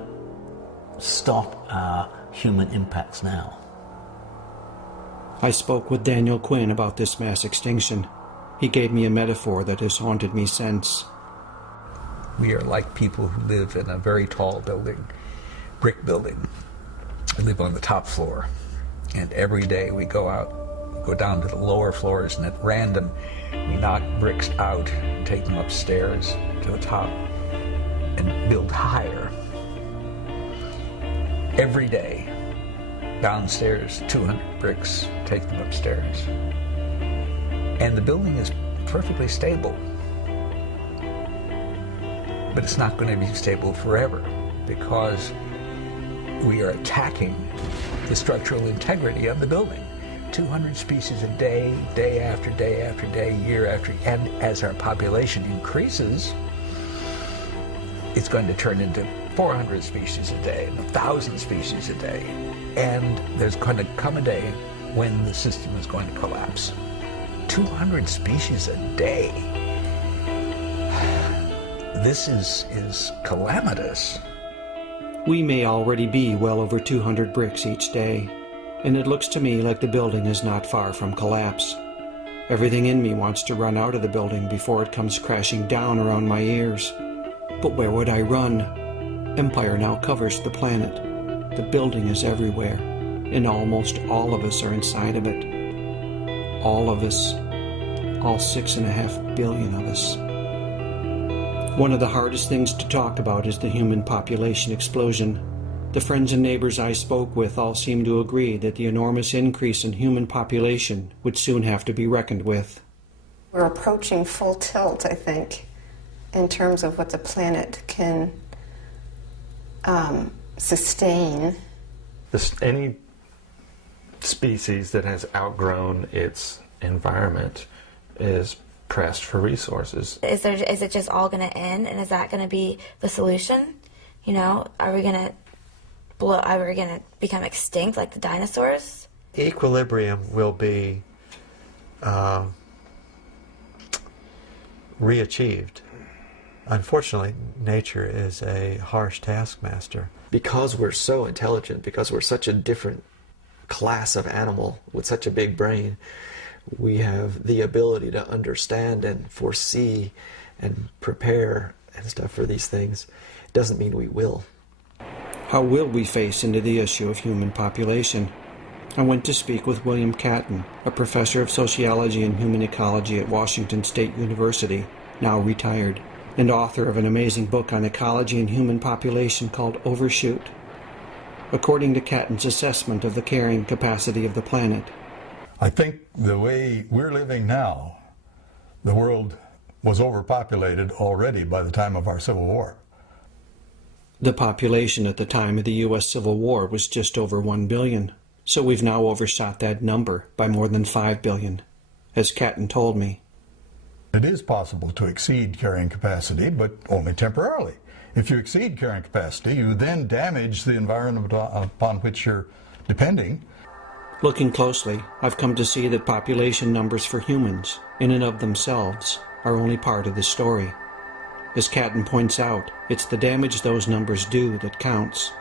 stop our human impacts now. I spoke with Daniel Quinn about this mass extinction. He gave me a metaphor that has haunted me since. We are like people who live in a very tall building, brick building. We live on the top floor, and every day we go down to the lower floors, and at random we knock bricks out and take them upstairs to the top and build higher. Every day, downstairs, 200 bricks, take them upstairs. And the building is perfectly stable. But it's not going to be stable forever because we are attacking the structural integrity of the building. 200 species a day, day after day after day, year after, and as our population increases, it's going to turn into 400 species a day and 1,000 species a day. And there's going to come a day when the system is going to collapse. 200 species a day. This is calamitous. We may already be well over 200 bricks each day, and it looks to me like the building is not far from collapse. Everything in me wants to run out of the building before it comes crashing down around my ears. But where would I run? Empire now covers the planet. The building is everywhere, and almost all of us are inside of it. All of us. All 6.5 billion of us. One of the hardest things to talk about is the human population explosion. The friends and neighbors I spoke with all seem to agree that the enormous increase in human population would soon have to be reckoned with. We're approaching full tilt, I think, in terms of what the planet can sustain. Any species that has outgrown its environment is pressed for resources. Is it just all going to end, and is that going to be the solution? You know, are we going to become extinct like the dinosaurs? Equilibrium will be re-achieved. Unfortunately, nature is a harsh taskmaster. Because we're so intelligent, because we're such a different class of animal with such a big brain, we have the ability to understand and foresee and prepare and stuff for these things. It doesn't mean we will. How will we face into the issue of human population? I went to speak with William Catton, a professor of sociology and human ecology at Washington State University, now retired, and author of an amazing book on ecology and human population called Overshoot. According to Catton's assessment of the carrying capacity of the planet, I think the way we're living now, the world was overpopulated already by the time of our Civil War. The population at the time of the U.S. Civil War was just over 1 billion, so we've now overshot that number by more than 5 billion, as Catton told me. It is possible to exceed carrying capacity, but only temporarily. If you exceed carrying capacity, you then damage the environment upon which you're depending. Looking closely, I've come to see that population numbers for humans, in and of themselves, are only part of the story. As Catton points out, it's the damage those numbers do that counts,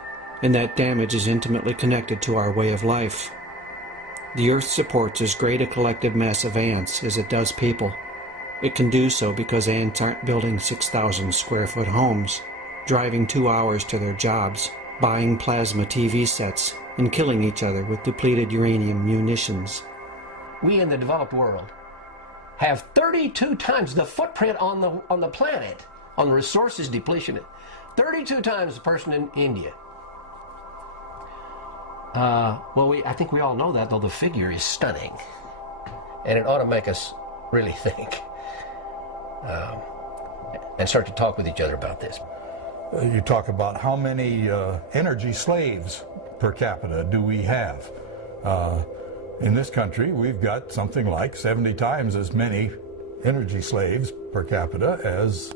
and that damage is intimately connected to our way of life. The Earth supports as great a collective mass of ants as it does people. It can do so because ants aren't building 6,000 square foot homes, driving 2 hours to their jobs, buying plasma TV sets, and killing each other with depleted uranium munitions. We in the developed world have 32 times the footprint on the planet, on the resources depletion, 32 times the person in India. Well, I think we all know that, though the figure is stunning. And it ought to make us really think and start to talk with each other about this. You talk about how many energy slaves per capita do we have. In this country, we've got something like 70 times as many energy slaves per capita as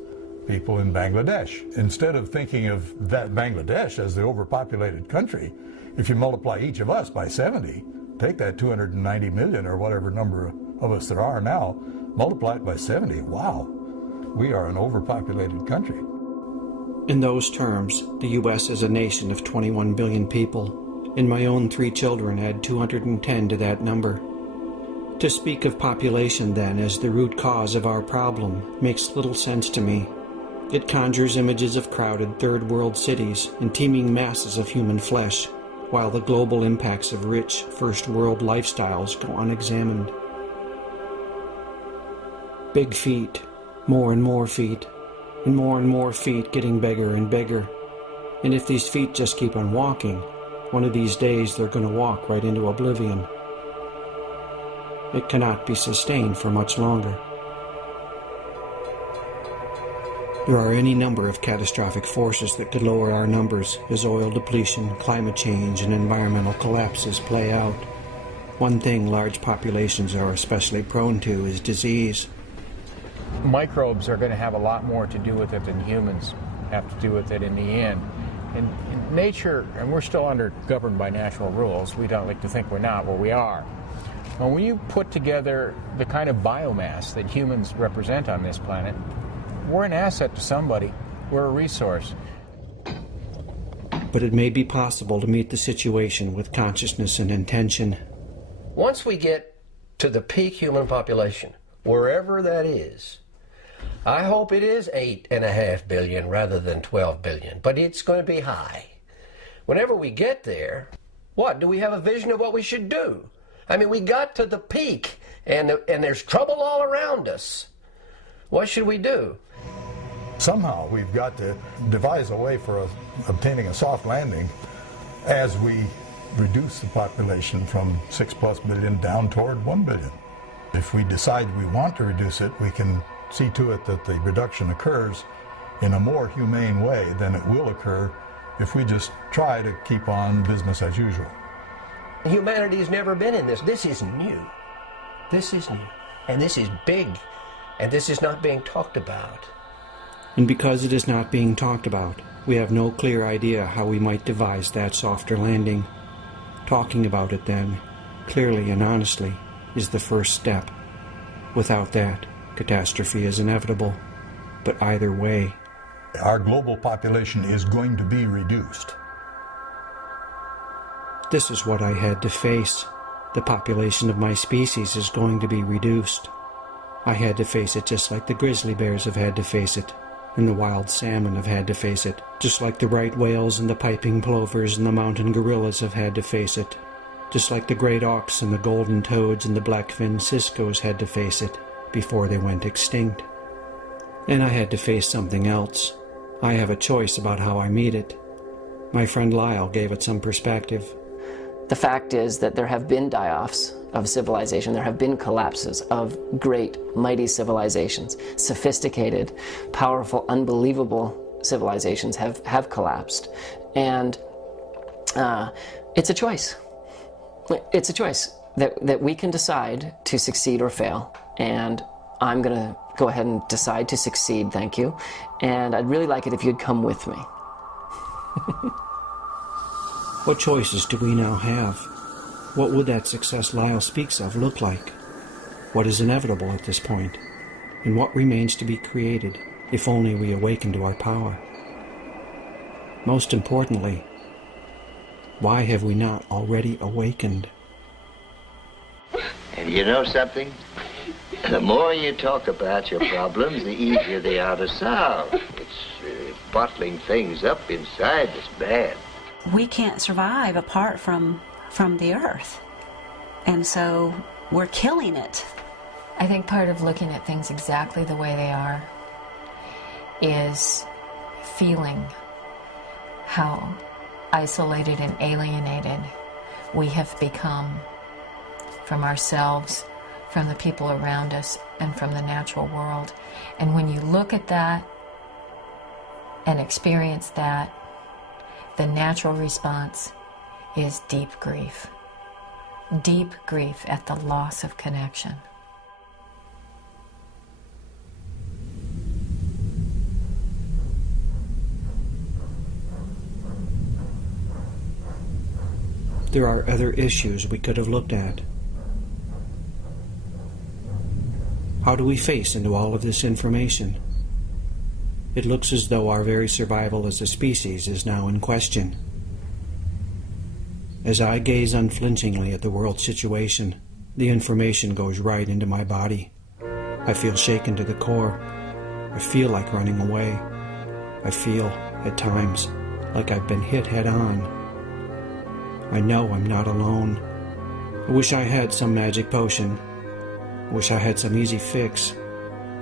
people in Bangladesh. Instead of thinking of that Bangladesh as the overpopulated country, if you multiply each of us by 70, take that 290 million or whatever number of us there are now, multiply it by 70, wow, we are an overpopulated country. In those terms, the U.S. is a nation of 21 billion people, and my own 3 children add 210 to that number. To speak of population, then, as the root cause of our problem makes little sense to me. It conjures images of crowded third-world cities and teeming masses of human flesh, while the global impacts of rich first-world lifestyles go unexamined. Big feet, more and more feet, and more feet getting bigger and bigger. And if these feet just keep on walking, one of these days they're going to walk right into oblivion. It cannot be sustained for much longer. There are any number of catastrophic forces that could lower our numbers as oil depletion, climate change, and environmental collapses play out. One thing large populations are especially prone to is disease. Microbes are going to have a lot more to do with it than humans have to do with it in the end. In nature, and we're still governed by natural rules, we don't like to think we're not, well, we are. And when you put together the kind of biomass that humans represent on this planet, we're an asset to somebody. We're a resource. But it may be possible to meet the situation with consciousness and intention. Once we get to the peak human population, wherever that is, I hope it is 8.5 billion rather than 12 billion, but it's going to be high. Whenever we get there, what? Do we have a vision of what we should do? I mean, we got to the peak, and there's trouble all around us. What should we do? Somehow we've got to devise a way for obtaining a soft landing as we reduce the population from 6+ billion down toward 1 billion. If we decide we want to reduce it, we can see to it that the reduction occurs in a more humane way than it will occur if we just try to keep on business as usual. Humanity's never been in this. This is new. This is new. And this is big. And this is not being talked about. And because it is not being talked about, we have no clear idea how we might devise that softer landing. Talking about it, then, clearly and honestly, is the first step. Without that, catastrophe is inevitable. But either way, our global population is going to be reduced. This is what I had to face. The population of my species is going to be reduced. I had to face it just like the grizzly bears have had to face it, and the wild salmon have had to face it, just like the right whales and the piping plovers and the mountain gorillas have had to face it, just like the great auks and the golden toads and the black-finned ciscos had to face it before they went extinct. And I had to face something else. I have a choice about how I meet it. My friend Lyle gave it some perspective. The fact is that there have been die-offs of civilization. There have been collapses of great, mighty civilizations. Sophisticated, powerful, unbelievable civilizations have collapsed. And it's a choice. It's a choice that we can decide to succeed or fail. And I'm going to go ahead and decide to succeed, thank you. And I'd really like it if you'd come with me. What choices do we now have? What would that success Lyle speaks of look like? What is inevitable at this point? And what remains to be created if only we awaken to our power? Most importantly, why have we not already awakened? And you know something? The more you talk about your problems, the easier they are to solve. It's bottling things up inside that's bad. We can't survive apart from the earth. And so we're killing it. I think part of looking at things exactly the way they are is feeling how isolated and alienated we have become from ourselves, from the people around us, and from the natural world. And when you look at that and experience that, the natural response is deep grief. Deep grief at the loss of connection. There are other issues we could have looked at. How do we face into all of this information? It looks as though our very survival as a species is now in question. As I gaze unflinchingly at the world situation, the information goes right into my body. I feel shaken to the core. I feel like running away. I feel, at times, like I've been hit head on. I know I'm not alone. I wish I had some magic potion. I wish I had some easy fix.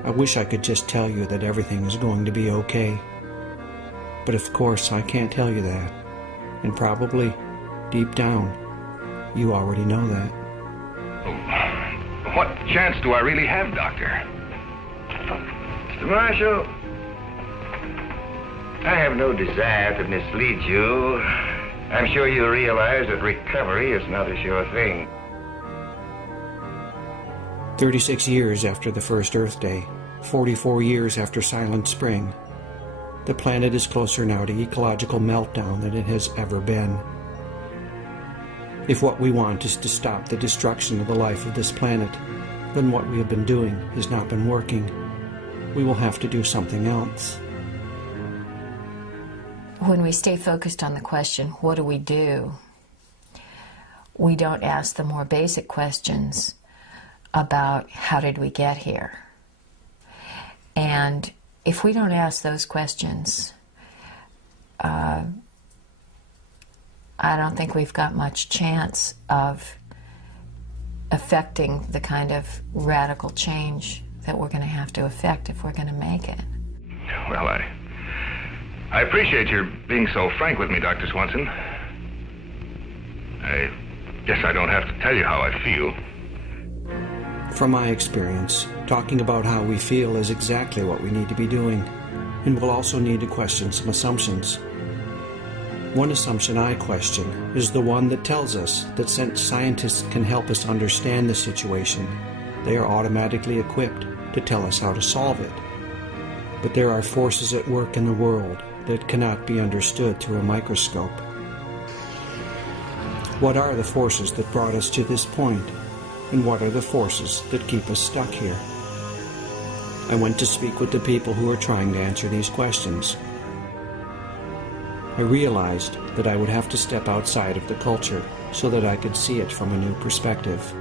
I wish I could just tell you that everything is going to be okay. But of course I can't tell you that. And probably, deep down, you already know that. What chance do I really have, Doctor? Mr. Marshall, I have no desire to mislead you. I'm sure you realize that recovery is not a sure thing. 36 years after the first Earth Day, 44 years after Silent Spring, the planet is closer now to ecological meltdown than it has ever been. If what we want is to stop the destruction of the life of this planet, then what we have been doing has not been working. We will have to do something else. When we stay focused on the question, what do? We don't ask the more basic questions about how did we get here? And if we don't ask those questions, I don't think we've got much chance of affecting the kind of radical change that we're going to have to affect if we're going to make it. Well, I appreciate your being so frank with me, Dr. Swanson. I guess I don't have to tell you how I feel. From my experience, talking about how we feel is exactly what we need to be doing, and we'll also need to question some assumptions. One assumption I question is the one that tells us that since scientists can help us understand the situation, they are automatically equipped to tell us how to solve it. But there are forces at work in the world that cannot be understood through a microscope. What are the forces that brought us to this point, and what are the forces that keep us stuck here? I went to speak with the people who are trying to answer these questions. I realized that I would have to step outside of the culture so that I could see it from a new perspective.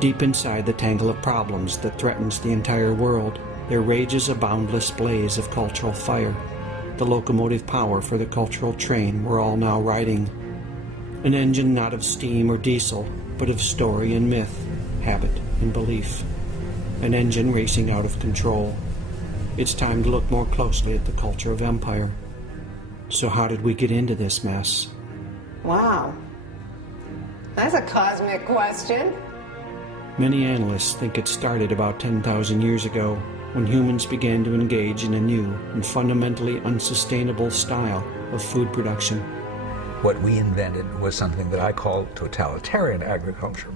Deep inside the tangle of problems that threatens the entire world, there rages a boundless blaze of cultural fire, the locomotive power for the cultural train we're all now riding. An engine not of steam or diesel, but of story and myth, habit and belief. An engine racing out of control. It's time to look more closely at the culture of empire. So how did we get into this mess? Wow. That's a cosmic question. Many analysts think it started about 10,000 years ago, when humans began to engage in a new and fundamentally unsustainable style of food production. What we invented was something that I call totalitarian agriculture,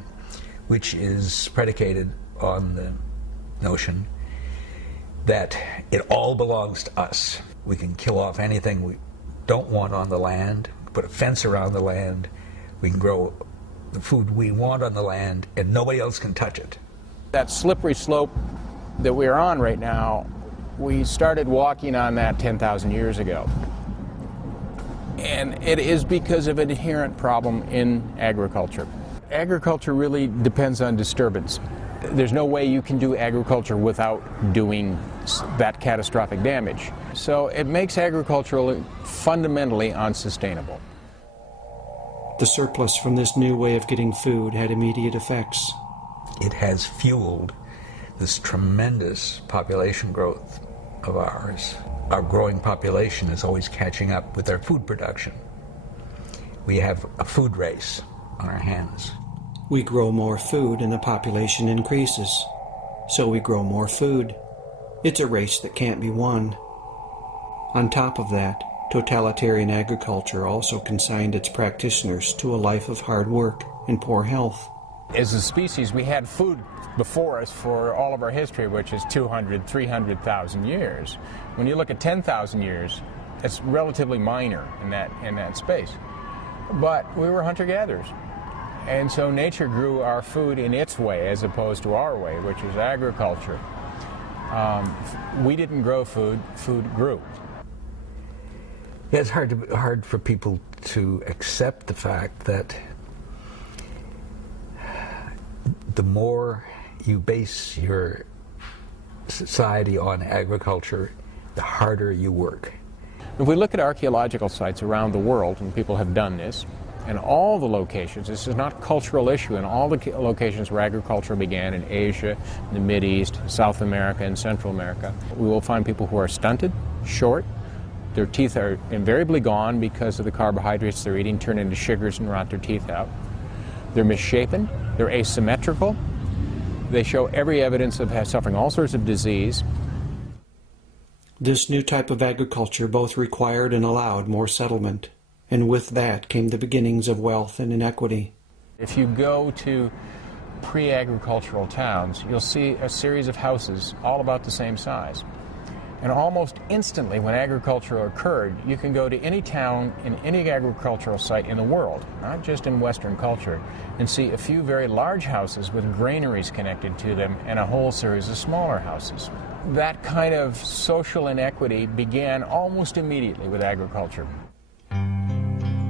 which is predicated on the notion that it all belongs to us. We can kill off anything we don't want on the land, put a fence around the land, we can grow the food we want on the land, and nobody else can touch it. That slippery slope that we're on right now, we started walking on that 10,000 years ago. And it is because of an inherent problem in agriculture. Agriculture really depends on disturbance. There's no way you can do agriculture without doing that catastrophic damage. So it makes agriculture fundamentally unsustainable. The surplus from this new way of getting food had immediate effects. It has fueled this tremendous population growth of ours. Our growing population is always catching up with our food production. we have a food race on our hands. We grow more food and the population increases. So we grow more food. It's a race that can't be won. On top of that, totalitarian agriculture also consigned its practitioners to a life of hard work and poor health. As a species, we had food before us for all of our history, which is 200, 300,000 years. When you look at 10,000 years, it's relatively minor in that space. But we were hunter-gatherers. And so nature grew our food in its way as opposed to our way, which is agriculture. We didn't grow food, food grew. Yeah, it's hard for people to accept the fact that the more you base your society on agriculture, the harder you work. If we look at archaeological sites around the world, and people have done this, and all the locations, this is not a cultural issue, in all the locations where agriculture began in Asia, the Mideast, South America, and Central America, we will find people who are stunted, short, their teeth are invariably gone because of the carbohydrates they're eating, turn into sugars and rot their teeth out. They're misshapen, they're asymmetrical, they show every evidence of suffering all sorts of disease. This new type of agriculture both required and allowed more settlement, and with that came the beginnings of wealth and inequity. If you go to pre-agricultural towns, you'll see a series of houses all about the same size. And almost instantly when agriculture occurred, you can go to any town in any agricultural site in the world, not just in Western culture, and see a few very large houses with granaries connected to them and a whole series of smaller houses. That kind of social inequity began almost immediately with agriculture.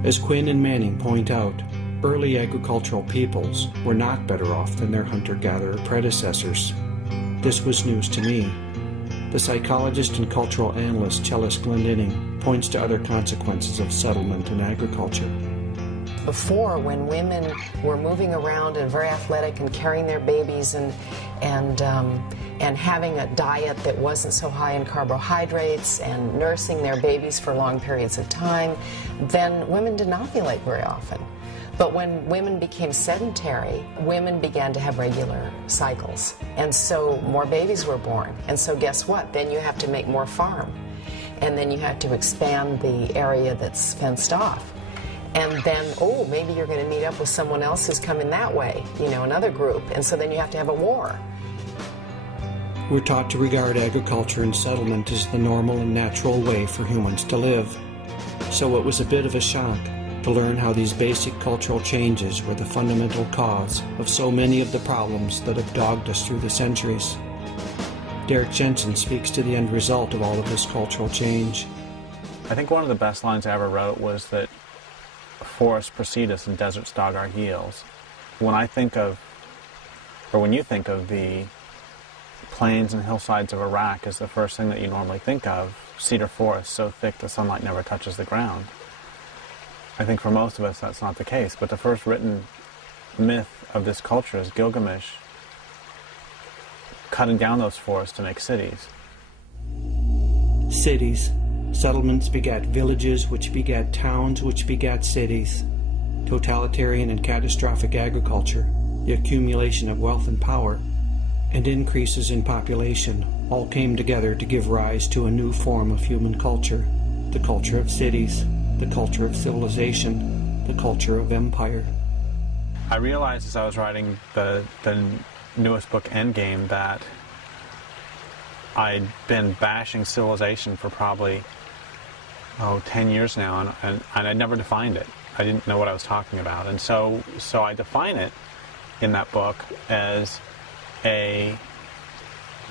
As Quinn and Manning point out, early agricultural peoples were not better off than their hunter-gatherer predecessors. This was news to me. The psychologist and cultural analyst Chellis Glendinning points to other consequences of settlement and agriculture. Before, when women were moving around and very athletic and carrying their babies and having a diet that wasn't so high in carbohydrates and nursing their babies for long periods of time, then women did not ovulate very often. But when women became sedentary, women began to have regular cycles. And so more babies were born. And so guess what? Then you have to make more farm. And then you have to expand the area that's fenced off. And then, oh, maybe you're going to meet up with someone else who's coming that way, you know, another group. And so then you have to have a war. We're taught to regard agriculture and settlement as the normal and natural way for humans to live. So it was a bit of a shock to learn how these basic cultural changes were the fundamental cause of so many of the problems that have dogged us through the centuries. Derrick Jensen speaks to the end result of all of this cultural change. I think one of the best lines I ever wrote was that forests precede us and deserts dog our heels. When I think of, or when you think of the plains and hillsides of Iraq as the first thing that you normally think of, cedar forests so thick the sunlight never touches the ground. I think for most of us that's not the case, but the first written myth of this culture is Gilgamesh cutting down those forests to make cities. Cities. Settlements begat villages, which begat towns, which begat cities. Totalitarian and catastrophic agriculture, the accumulation of wealth and power, and increases in population all came together to give rise to a new form of human culture, the culture of cities, the culture of civilization, the culture of empire. I realized as I was writing the newest book, Endgame, that I'd been bashing civilization for probably 10 years now, and I never defined it. I didn't know what I was talking about. And so I define it in that book as a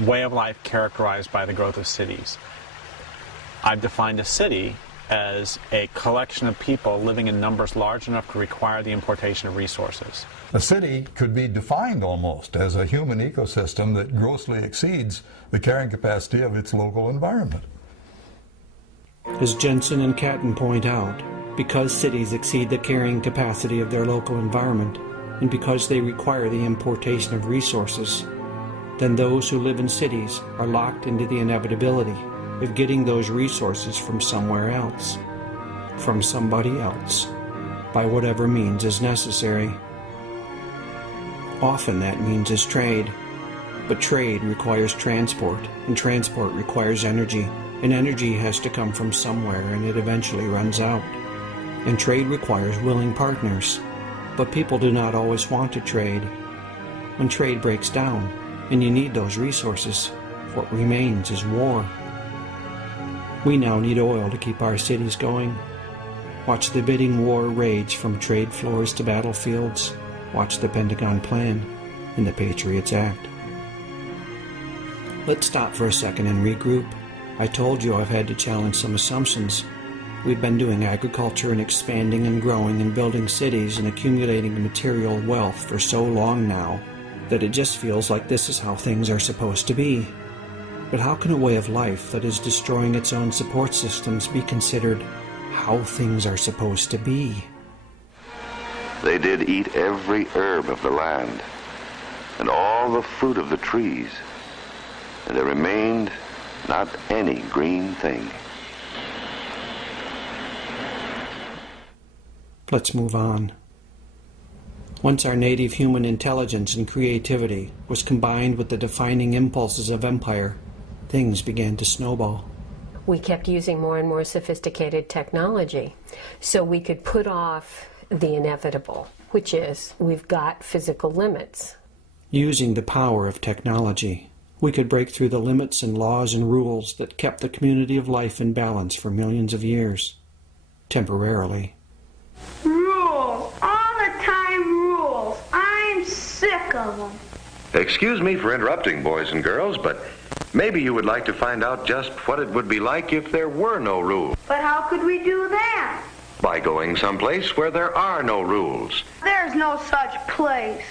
way of life characterized by the growth of cities. I've defined a city as a collection of people living in numbers large enough to require the importation of resources. A city could be defined almost as a human ecosystem that grossly exceeds the carrying capacity of its local environment. As Jensen and Catton point out, because cities exceed the carrying capacity of their local environment, and because they require the importation of resources, then those who live in cities are locked into the inevitability of getting those resources from somewhere else, from somebody else. by whatever means is necessary. Often that means is trade, but trade requires transport, and transport requires energy, and energy has to come from somewhere, and it eventually runs out. And trade requires willing partners, but people do not always want to trade. When trade breaks down, and you need those resources, what remains is war. We now need oil to keep our cities going. Watch the bidding war rage from trade floors to battlefields. Watch the Pentagon plan and the Patriots Act. Let's stop for a second and regroup. I told you I've had to challenge some assumptions. We've been doing agriculture and expanding and growing and building cities and accumulating material wealth for so long now that it just feels like this is how things are supposed to be. But how can a way of life that is destroying its own support systems be considered how things are supposed to be? They did eat every herb of the land, and all the fruit of the trees, and there remained not any green thing. Let's move on. Once our native human intelligence and creativity was combined with the defining impulses of empire, things began to snowball. We kept using more and more sophisticated technology so we could put off the inevitable, which is we've got physical limits. Using the power of technology, we could break through the limits and laws and rules that kept the community of life in balance for millions of years. Temporarily. Rules. All the time rules. I'm sick of them. Excuse me for interrupting, boys and girls, but maybe you would like to find out just what it would be like if there were no rules. But how could we do that? By going someplace where there are no rules. There's no such place.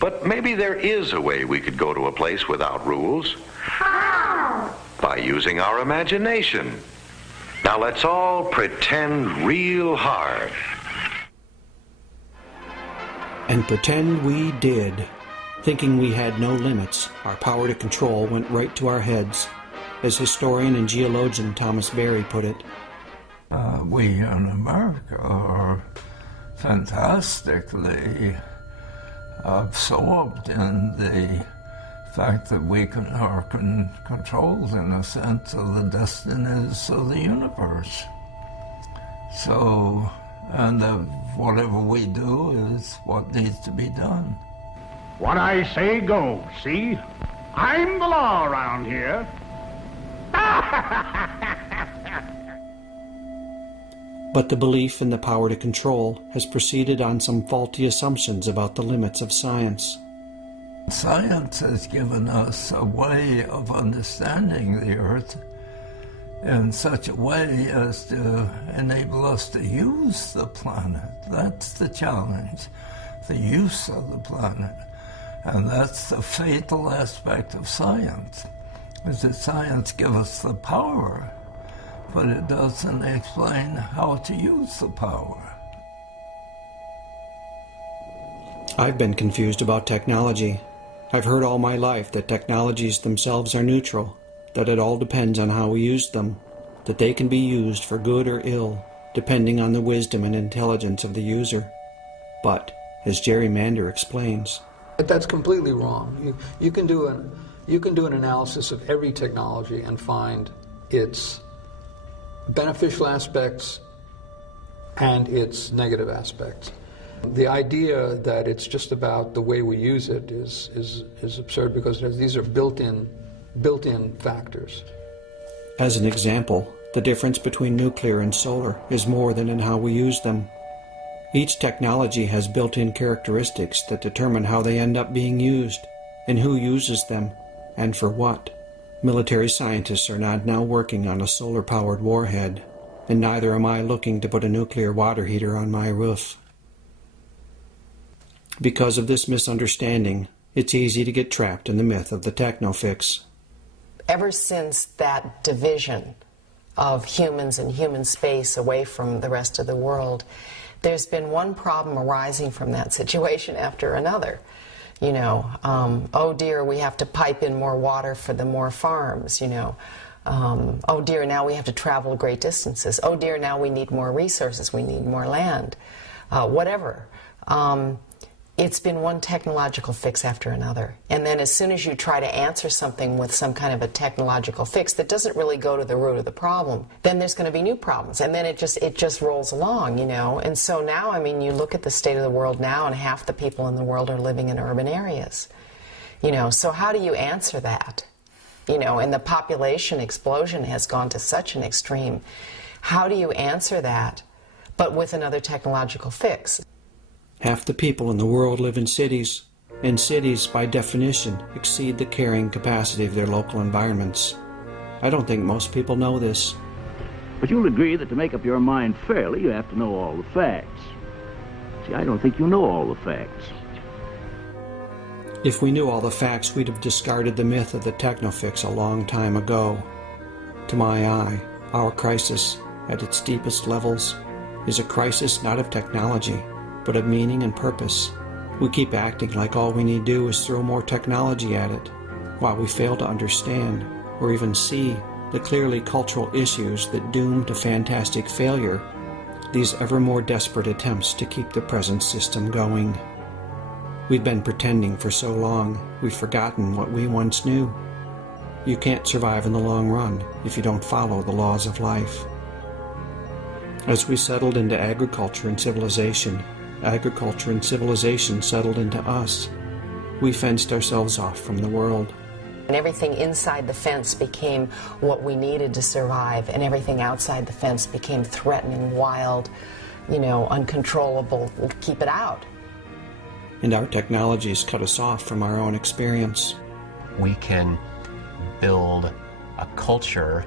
But maybe there is a way we could go to a place without rules. How? By using our imagination. Now let's all pretend real hard. And pretend we did. Thinking we had no limits, our power to control went right to our heads. As historian and geologian Thomas Berry put it, we in America are fantastically absorbed in the fact that we are controlled, in a sense, of the destinies of the universe. So, and whatever we do is what needs to be done. What I say goes, see? I'm the law around here. But the belief in the power to control has proceeded on some faulty assumptions about the limits of science. Science has given us a way of understanding the Earth in such a way as to enable us to use the planet. That's the challenge, the use of the planet. And that's the fatal aspect of science, is that science gives us the power, but it doesn't explain how to use the power. I've been confused about technology. I've heard all my life that technologies themselves are neutral, that it all depends on how we use them, that they can be used for good or ill, depending on the wisdom and intelligence of the user. But, as Jerry Mander explains, But that's completely wrong. You can do an analysis of every technology and find its beneficial aspects and its negative aspects. The idea that it's just about the way we use it is absurd, because these are built-in factors. As an example, the difference between nuclear and solar is more than in how we use them. Each technology has built-in characteristics that determine how they end up being used, and who uses them, and for what. Military scientists are not now working on a solar-powered warhead, and neither am I looking to put a nuclear water heater on my roof. Because of this misunderstanding, it's easy to get trapped in the myth of the techno-fix. Ever since that division of humans and human space away from the rest of the world, there's been one problem arising from that situation after another. You know, oh dear, we have to pipe in more water for the more farms, you know. Oh dear, now we have to travel great distances. Oh dear, now we need more resources, we need more land. whatever. It's been one technological fix after another. And then as soon as you try to answer something with some kind of a technological fix that doesn't really go to the root of the problem, then there's going to be new problems. And then it just rolls along, you know. And so now, I mean, you look at the state of the world now, and half the people in the world are living in urban areas. You know, so how do you answer that? You know, and the population explosion has gone to such an extreme. How do you answer that, but with another technological fix? Half the people in the world live in cities, and cities, by definition, exceed the carrying capacity of their local environments. I don't think most people know this. But you'll agree that to make up your mind fairly, you have to know all the facts. See, I don't think you know all the facts. If we knew all the facts, we'd have discarded the myth of the technofix a long time ago. To my eye, our crisis, at its deepest levels, is a crisis not of technology, but of meaning and purpose. We keep acting like all we need do is throw more technology at it, while we fail to understand or even see the clearly cultural issues that doom to fantastic failure these ever more desperate attempts to keep the present system going. We've been pretending for so long, we've forgotten what we once knew. You can't survive in the long run if you don't follow the laws of life. As we settled into agriculture and civilization settled into us. We fenced ourselves off from the world. And everything inside the fence became what we needed to survive, and everything outside the fence became threatening, wild, you know, uncontrollable. Keep it out. And our technologies cut us off from our own experience. We can build a culture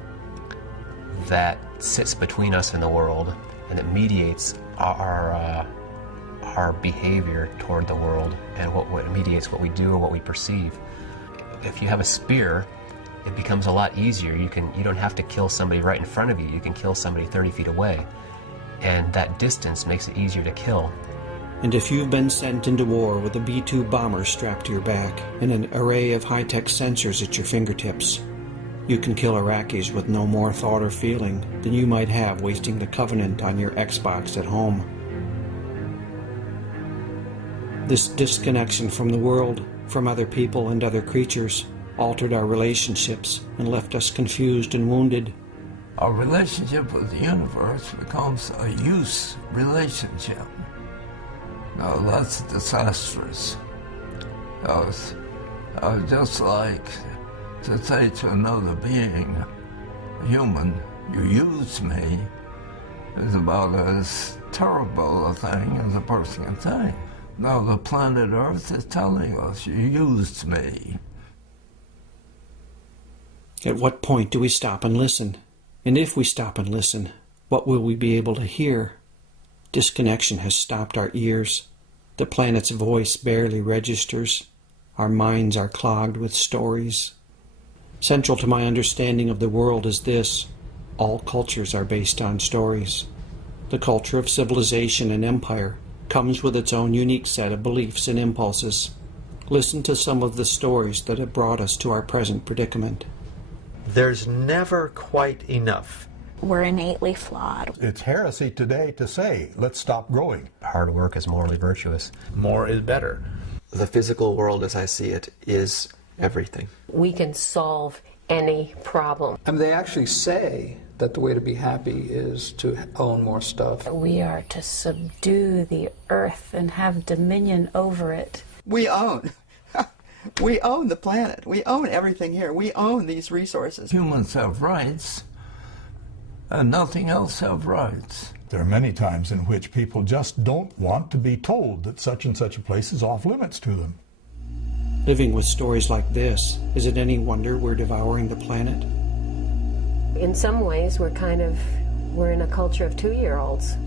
that sits between us and the world, and that mediates our behavior toward the world, and what mediates what we do or what we perceive. If you have a spear, it becomes a lot easier. You don't have to kill somebody right in front of you. You can kill somebody 30 feet away, and that distance makes it easier to kill. And if you've been sent into war with a B-2 bomber strapped to your back and an array of high-tech sensors at your fingertips, you can kill Iraqis with no more thought or feeling than you might have wasting the Covenant on your Xbox at home. This disconnection from the world, from other people and other creatures, altered our relationships and left us confused and wounded. Our relationship with the universe becomes a use relationship. Now that's disastrous. Just like to say to another being, a human, you used me, is about as terrible a thing as a person can say. Now the planet Earth is telling us, you used me. At what point do we stop and listen? And if we stop and listen, what will we be able to hear? Disconnection has stopped our ears. The planet's voice barely registers. Our minds are clogged with stories. Central to my understanding of the world is this: all cultures are based on stories. The culture of civilization and empire comes with its own unique set of beliefs and impulses. Listen to some of the stories that have brought us to our present predicament. There's never quite enough. We're innately flawed. It's heresy today to say, let's stop growing. Hard work is morally virtuous. More is better. The physical world, as I see it, is everything. We can solve any problem. I mean, they actually say that the way to be happy is to own more stuff. We are to subdue the earth and have dominion over it. We own. We own the planet. We own everything here. We own these resources. Humans have rights, and nothing else have rights. There are many times in which people just don't want to be told that such and such a place is off limits to them. Living with stories like this, is it any wonder we're devouring the planet? In some ways, we're in a culture of 2-year-olds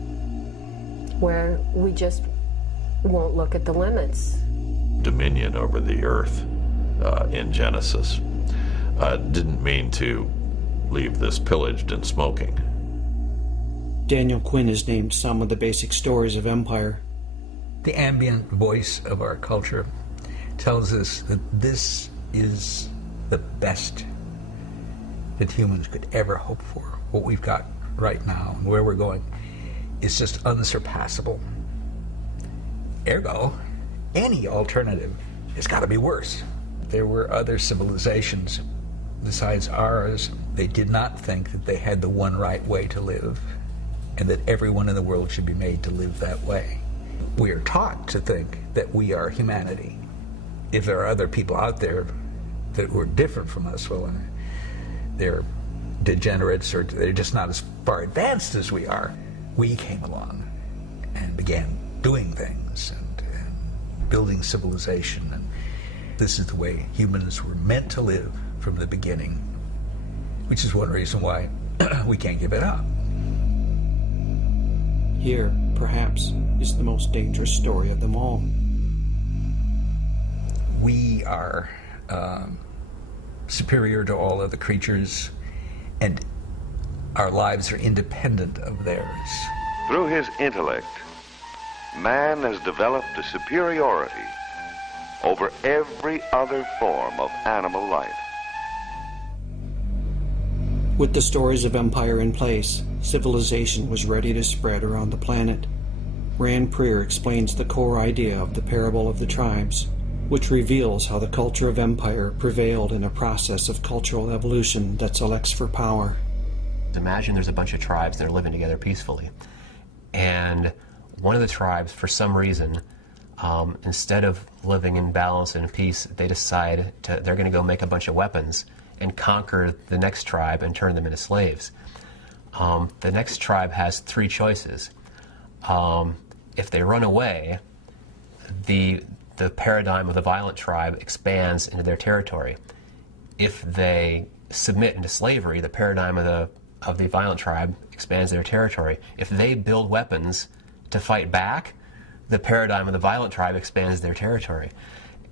where we just won't look at the limits. Dominion over the earth in Genesis didn't mean to leave this pillaged and smoking. Daniel Quinn has named some of the basic stories of empire. The ambient voice of our culture tells us that this is the best that humans could ever hope for. What we've got right now and where we're going is just unsurpassable. Ergo, any alternative has got to be worse. There were other civilizations besides ours. They did not think that they had the one right way to live and that everyone in the world should be made to live that way. We are taught to think that we are humanity. If there are other people out there that were different from us, well, they're degenerates or they're just not as far advanced as we are. We came along and began doing things and building civilization. And this is the way humans were meant to live from the beginning, which is one reason why we can't give it up. Here, perhaps, is the most dangerous story of them all. We are superior to all other creatures, and our lives are independent of theirs. Through his intellect, man has developed a superiority over every other form of animal life. With the stories of empire in place, civilization was ready to spread around the planet. Rand Prier explains the core idea of the parable of the tribes, which reveals how the culture of empire prevailed in a process of cultural evolution that selects for power. Imagine there's a bunch of tribes that are living together peacefully, and one of the tribes, for some reason, instead of living in balance and peace, they decide they're going to go make a bunch of weapons and conquer the next tribe and turn them into slaves. The next tribe has three choices. If they run away, the paradigm of the violent tribe expands into their territory. If they submit into slavery, the paradigm of the violent tribe expands their territory. If they build weapons to fight back, the paradigm of the violent tribe expands their territory.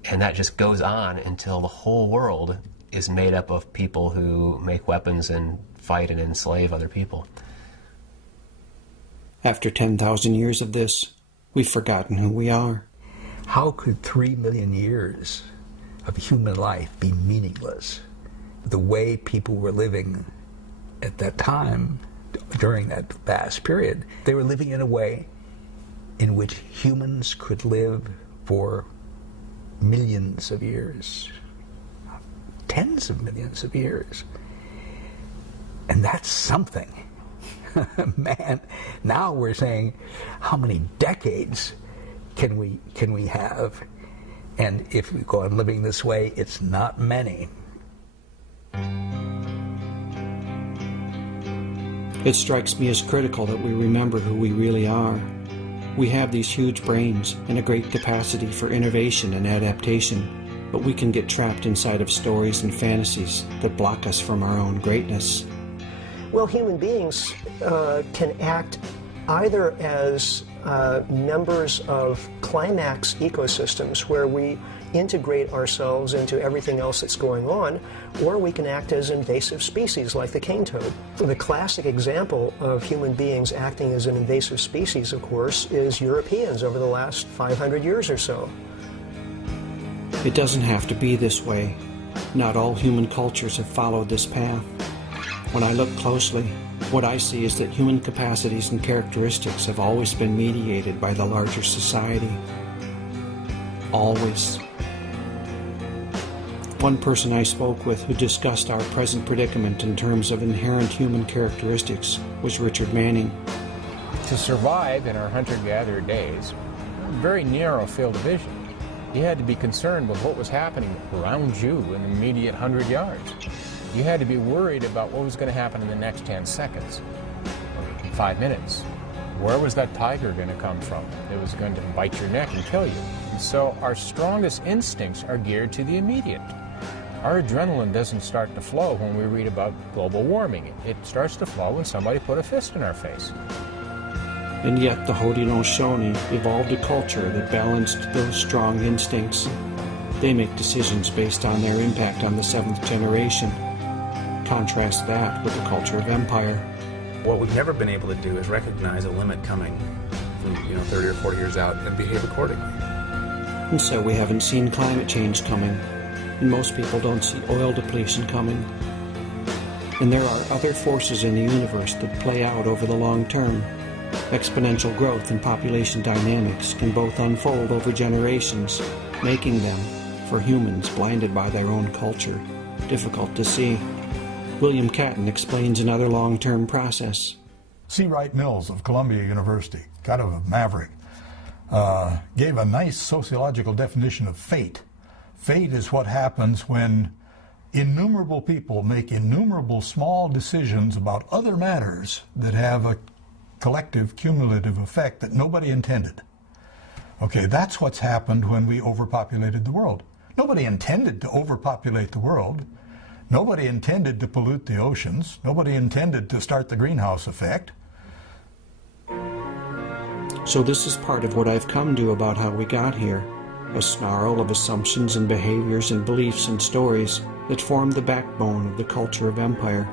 And that just goes on until the whole world is made up of people who make weapons and fight and enslave other people. After 10,000 years of this, we've forgotten who we are. How could 3 million years of human life be meaningless? The way people were living at that time, during that vast period, they were living in a way in which humans could live for millions of years, tens of millions of years. And that's something. Man, now we're saying, how many decades can we have? And if we go on living this way, it's not many. It strikes me as critical that we remember who we really are. We have these huge brains and a great capacity for innovation and adaptation, but we can get trapped inside of stories and fantasies that block us from our own greatness. Well, human beings can act either as members of climax ecosystems where we integrate ourselves into everything else that's going on, or we can act as invasive species like the cane toad. The classic example of human beings acting as an invasive species, of course, is Europeans over the last 500 years or so. It doesn't have to be this way. Not all human cultures have followed this path. When I look closely, what I see is that human capacities and characteristics have always been mediated by the larger society. Always. One person I spoke with who discussed our present predicament in terms of inherent human characteristics was Richard Manning. To survive in our hunter-gatherer days, a very narrow field of vision. You had to be concerned with what was happening around you in the immediate 100 yards. You had to be worried about what was going to happen in the next 10 seconds, or 5 minutes. Where was that tiger going to come from? It was going to bite your neck and kill you. And so our strongest instincts are geared to the immediate. Our adrenaline doesn't start to flow when we read about global warming. It starts to flow when somebody put a fist in our face. And yet the Haudenosaunee evolved a culture that balanced those strong instincts. They make decisions based on their impact on the seventh generation. Contrast that with the culture of empire. What we've never been able to do is recognize a limit coming from 30 or 40 years out and behave accordingly. And so we haven't seen climate change coming, and most people don't see oil depletion coming. And there are other forces in the universe that play out over the long term. Exponential growth and population dynamics can both unfold over generations, making them, for humans blinded by their own culture, difficult to see. William Catton explains another long-term process. C. Wright Mills of Columbia University, kind of a maverick, gave a nice sociological definition of fate. Fate is what happens when innumerable people make innumerable small decisions about other matters that have a collective cumulative effect that nobody intended. Okay, that's what's happened when we overpopulated the world. Nobody intended to overpopulate the world. Nobody intended to pollute the oceans. Nobody intended to start the greenhouse effect. So this is part of what I've come to about how we got here. A snarl of assumptions and behaviors and beliefs and stories that formed the backbone of the culture of empire.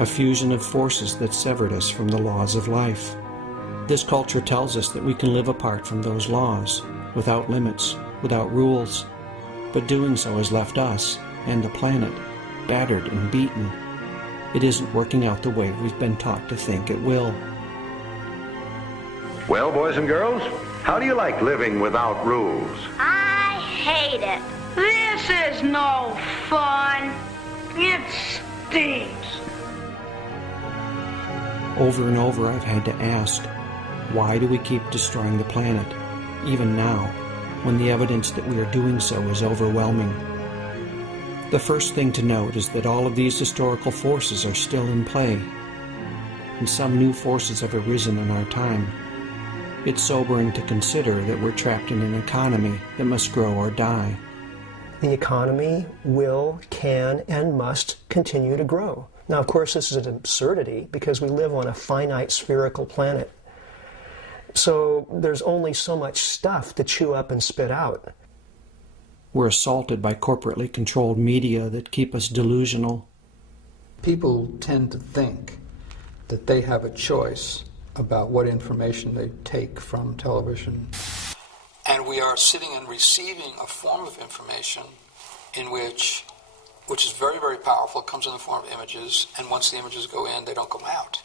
A fusion of forces that severed us from the laws of life. This culture tells us that we can live apart from those laws, without limits, without rules. But doing so has left us, and the planet, battered and beaten. It isn't working out the way we've been taught to think it will. Well, boys and girls, how do you like living without rules? I hate it. This is no fun. It stinks. Over and over I've had to ask, why do we keep destroying the planet, even now, when the evidence that we are doing so is overwhelming? The first thing to note is that all of these historical forces are still in play, and some new forces have arisen in our time. It's sobering to consider that we're trapped in an economy that must grow or die. The economy will, can, and must continue to grow. Now, of course, this is an absurdity because we live on a finite spherical planet. So there's only so much stuff to chew up and spit out. We're assaulted by corporately controlled media that keep us delusional. People tend to think that they have a choice about what information they take from television. And we are sitting and receiving a form of information in which is very, very powerful. It comes in the form of images, and once the images go in, they don't come out.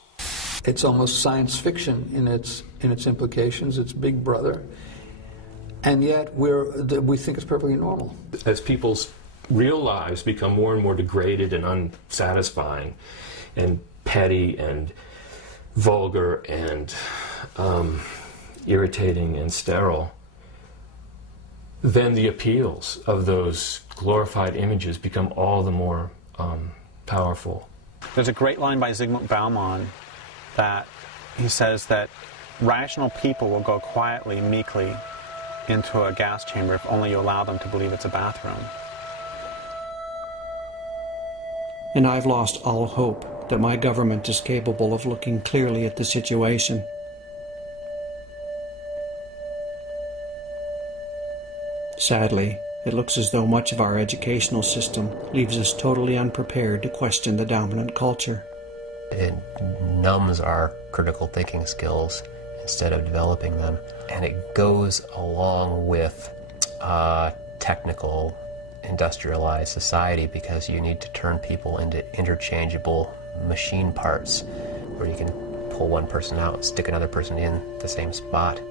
It's almost science fiction in its implications. It's Big Brother, and yet we think it's perfectly normal. As people's real lives become more and more degraded and unsatisfying, and petty and vulgar and irritating and sterile, then the appeals of those glorified images become all the more powerful. There's a great line by Zygmunt Bauman that he says that rational people will go quietly, meekly into a gas chamber if only you allow them to believe it's a bathroom. And I've lost all hope that my government is capable of looking clearly at the situation. Sadly, it looks as though much of our educational system leaves us totally unprepared to question the dominant culture. It numbs our critical thinking skills instead of developing them. And it goes along with technical, industrialized society because you need to turn people into interchangeable machine parts where you can pull one person out, stick another person in the same spot.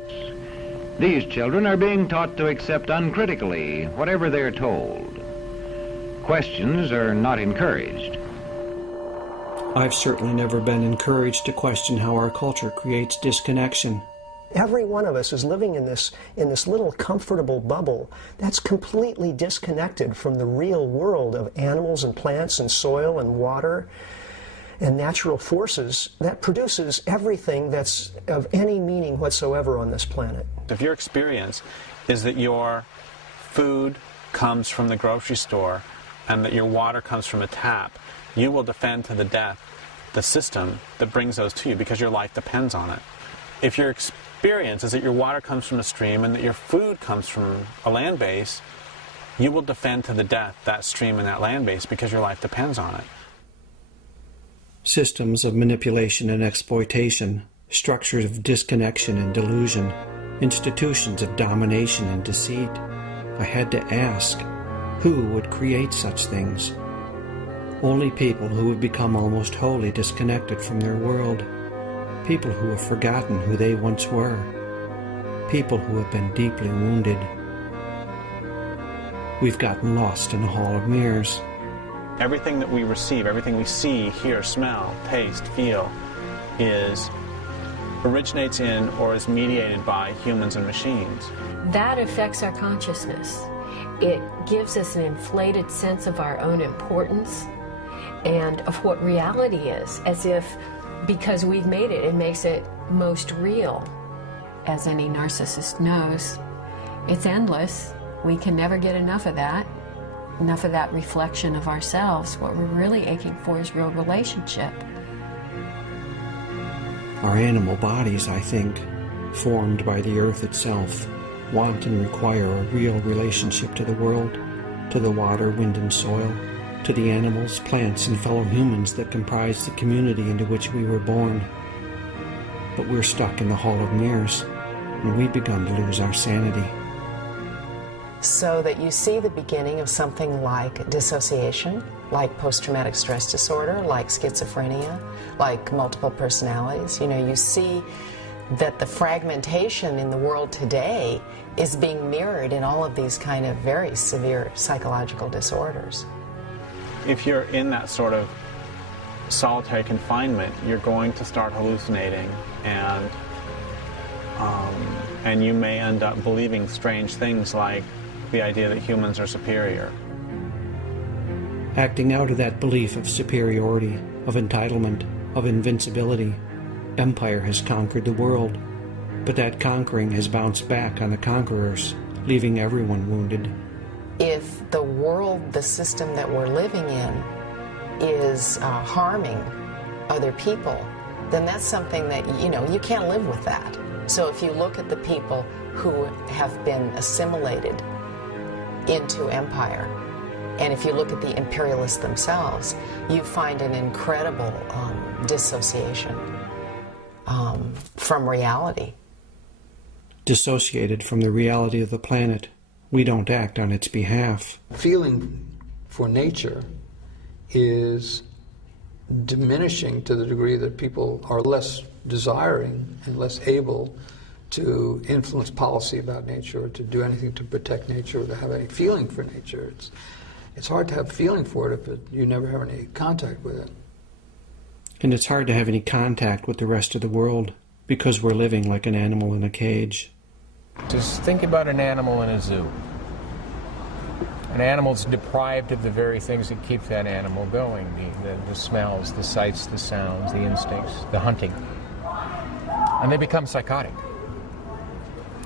These children are being taught to accept uncritically whatever they're told. Questions are not encouraged. I've certainly never been encouraged to question how our culture creates disconnection. Every one of us is living in this little comfortable bubble that's completely disconnected from the real world of animals and plants and soil and water and natural forces that produces everything that's of any meaning whatsoever on this planet. If your experience is that your food comes from the grocery store and that your water comes from a tap, you will defend to the death the system that brings those to you because your life depends on it. If your experience is that your water comes from a stream and that your food comes from a land base, you will defend to the death that stream and that land base because your life depends on it. Systems of manipulation and exploitation, structures of disconnection and delusion, institutions of domination and deceit. I had to ask, who would create such things? Only people who have become almost wholly disconnected from their world. people who have forgotten who they once were, people who have been deeply wounded. We've gotten lost in a hall of mirrors. Everything that we receive, everything we see, hear, smell, taste, feel, originates in or is mediated by humans and machines. That affects our consciousness. It gives us an inflated sense of our own importance and of what reality is, as if because we've made it, it makes it most real. As any narcissist knows, it's endless. We can never get enough of that reflection of ourselves. What we're really aching for is real relationship. Our animal bodies, I think, formed by the earth itself, want and require a real relationship to the world, to the water, wind, and soil, to the animals, plants, and fellow humans that comprise the community into which we were born. But we're stuck in the hall of mirrors, and we've begun to lose our sanity. So that you see the beginning of something like dissociation, like post-traumatic stress disorder, like schizophrenia, like multiple personalities. You know, you see that the fragmentation in the world today is being mirrored in all of these kind of very severe psychological disorders. If you're in that sort of solitary confinement, you're going to start hallucinating, and you may end up believing strange things like the idea that humans are superior. Acting out of that belief of superiority, of entitlement, of invincibility, empire has conquered the world, but that conquering has bounced back on the conquerors, leaving everyone wounded. If the world, the system that we're living in, is harming other people, then that's something that, you know, you can't live with that. So if you look at the people who have been assimilated into empire, and if you look at the imperialists themselves, you find an incredible dissociation from reality. Dissociated from the reality of the planet, we don't act on its behalf. Feeling for nature is diminishing to the degree that people are less desiring and less able to influence policy about nature or to do anything to protect nature or to have any feeling for nature. It's hard to have feeling for it if you never have any contact with it. And it's hard to have any contact with the rest of the world because we're living like an animal in a cage. Just think about an animal in a zoo. An animal's deprived of the very things that keep that animal going, the smells, the sights, the sounds, the instincts, the hunting. And they become psychotic,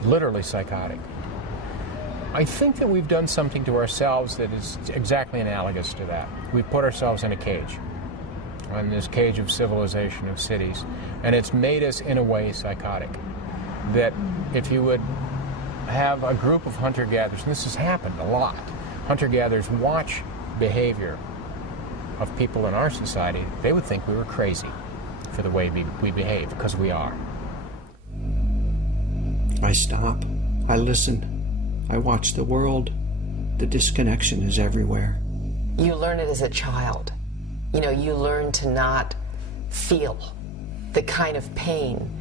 literally psychotic. I think that we've done something to ourselves that is exactly analogous to that. We've put ourselves in a cage, in this cage of civilization, of cities, and it's made us, in a way, psychotic. That if you would have a group of hunter-gatherers, and this has happened a lot, hunter-gatherers watch behavior of people in our society, they would think we were crazy for the way we behave, because we are. I stop. I listen. I watch the world. The disconnection is everywhere. You learn it as a child. You know, you learn to not feel the kind of pain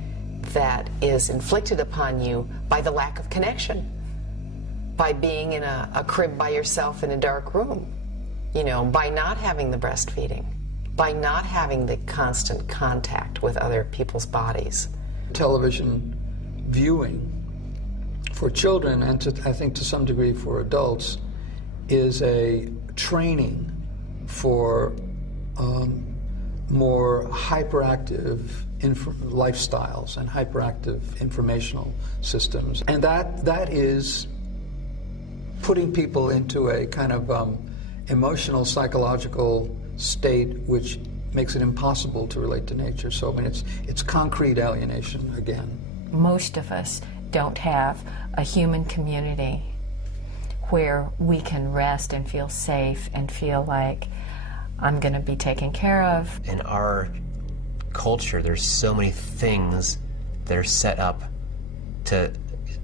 that is inflicted upon you by the lack of connection, by being in a crib by yourself in a dark room, you know, by not having the breastfeeding, by not having the constant contact with other people's bodies. Television viewing for children, and I think to some degree for adults, is a training for more hyperactive lifestyles and hyperactive informational systems. And that is putting people into a kind of emotional, psychological state which makes it impossible to relate to nature. So, I mean, it's concrete alienation again. Most of us don't have a human community where we can rest and feel safe and feel like I'm going to be taken care of. In our culture, there's so many things that are set up to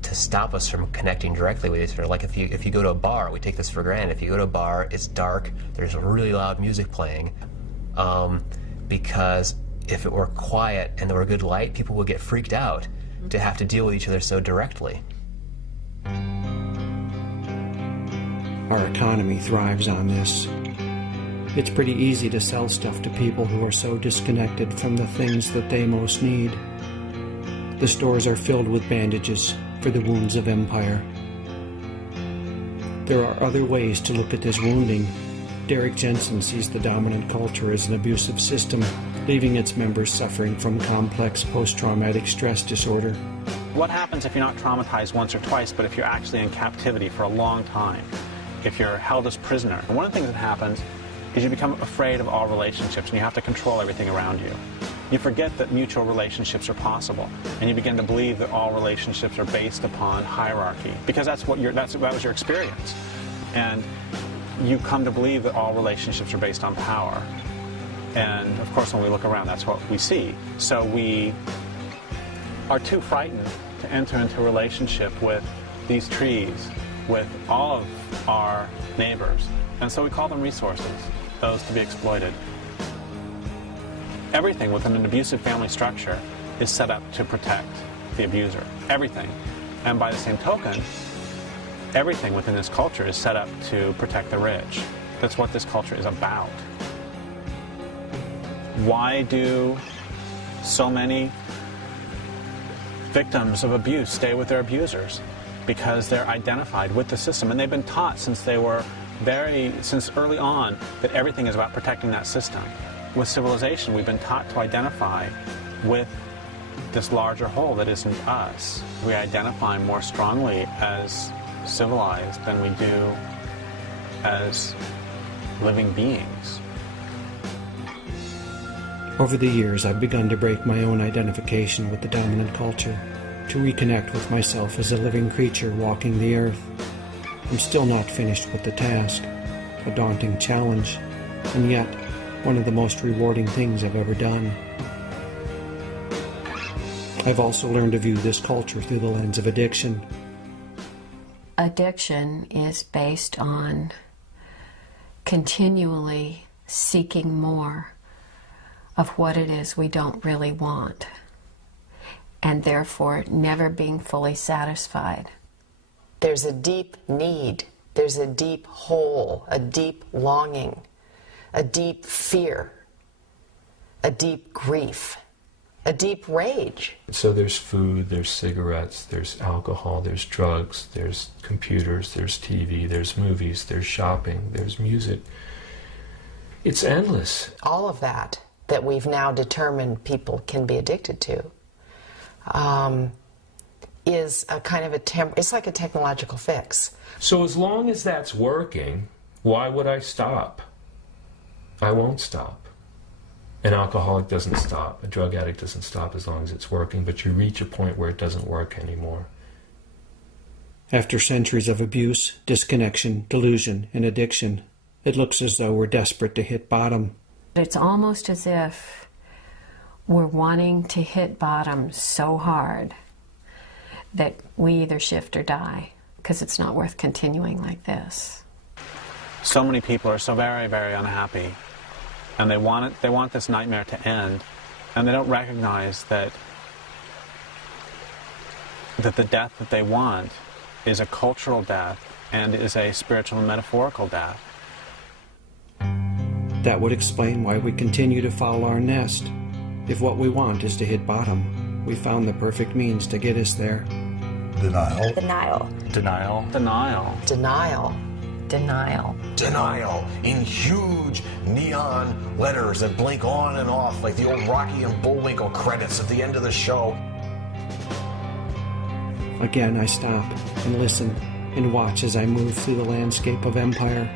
stop us from connecting directly with each other. Like if you go to a bar, we take this for granted. If you go to a bar, it's dark, there's really loud music playing, because if it were quiet and there were good light, people would get freaked out to have to deal with each other so directly. Our economy thrives on this. It's pretty easy to sell stuff to people who are so disconnected from the things that they most need. The stores are filled with bandages for the wounds of empire. There are other ways to look at this wounding. Derrick Jensen sees the dominant culture as an abusive system, leaving its members suffering from complex post-traumatic stress disorder. What happens if you're not traumatized once or twice, but if you're actually in captivity for a long time? If you're held as prisoner? And one of the things that happens is you become afraid of all relationships, and you have to control everything around you. You forget that mutual relationships are possible, and you begin to believe that all relationships are based upon hierarchy, because that was your experience. And you come to believe that all relationships are based on power. And of course, when we look around, that's what we see. So we are too frightened to enter into a relationship with these trees, with all of our neighbors. And so we call them resources, those to be exploited. Everything within an abusive family structure is set up to protect the abuser. Everything. And by the same token, everything within this culture is set up to protect the rich. That's what this culture is about. Why do so many victims of abuse stay with their abusers? Because they're identified with the system, and they've been taught since early on that everything is about protecting that system. With civilization, we've been taught to identify with this larger whole that isn't us. We identify more strongly as civilized than we do as living beings. Over the years, I've begun to break my own identification with the dominant culture, to reconnect with myself as a living creature walking the earth. I'm still not finished with the task, a daunting challenge, and yet one of the most rewarding things I've ever done. I've also learned to view this culture through the lens of addiction. Addiction is based on continually seeking more of what it is we don't really want, and therefore never being fully satisfied. There's a deep need, there's a deep hole, a deep longing, a deep fear, a deep grief, a deep rage. So there's food, there's cigarettes, there's alcohol, there's drugs, there's computers, there's TV, there's movies, there's shopping, there's music. It's endless. All of that we've now determined people can be addicted to is a kind of it's like a technological fix. So as long as that's working, why would I stop? I won't stop. An alcoholic doesn't stop. A drug addict doesn't stop as long as it's working, but you reach a point where it doesn't work anymore. After centuries of abuse, disconnection, delusion, and addiction, it looks as though we're desperate to hit bottom. It's almost as if we're wanting to hit bottom so hard that we either shift or die, because it's not worth continuing like this. So many people are so very, very unhappy, and they want this nightmare to end, and they don't recognize that the death that they want is a cultural death and is a spiritual and metaphorical death. That would explain why we continue to foul our nest. If what we want is to hit bottom, we found the perfect means to get us there. Denial. Denial. Denial. Denial. Denial. Denial. Denial in huge neon letters that blink on and off like the old Rocky and Bullwinkle credits at the end of the show. Again, I stop and listen and watch as I move through the landscape of empire.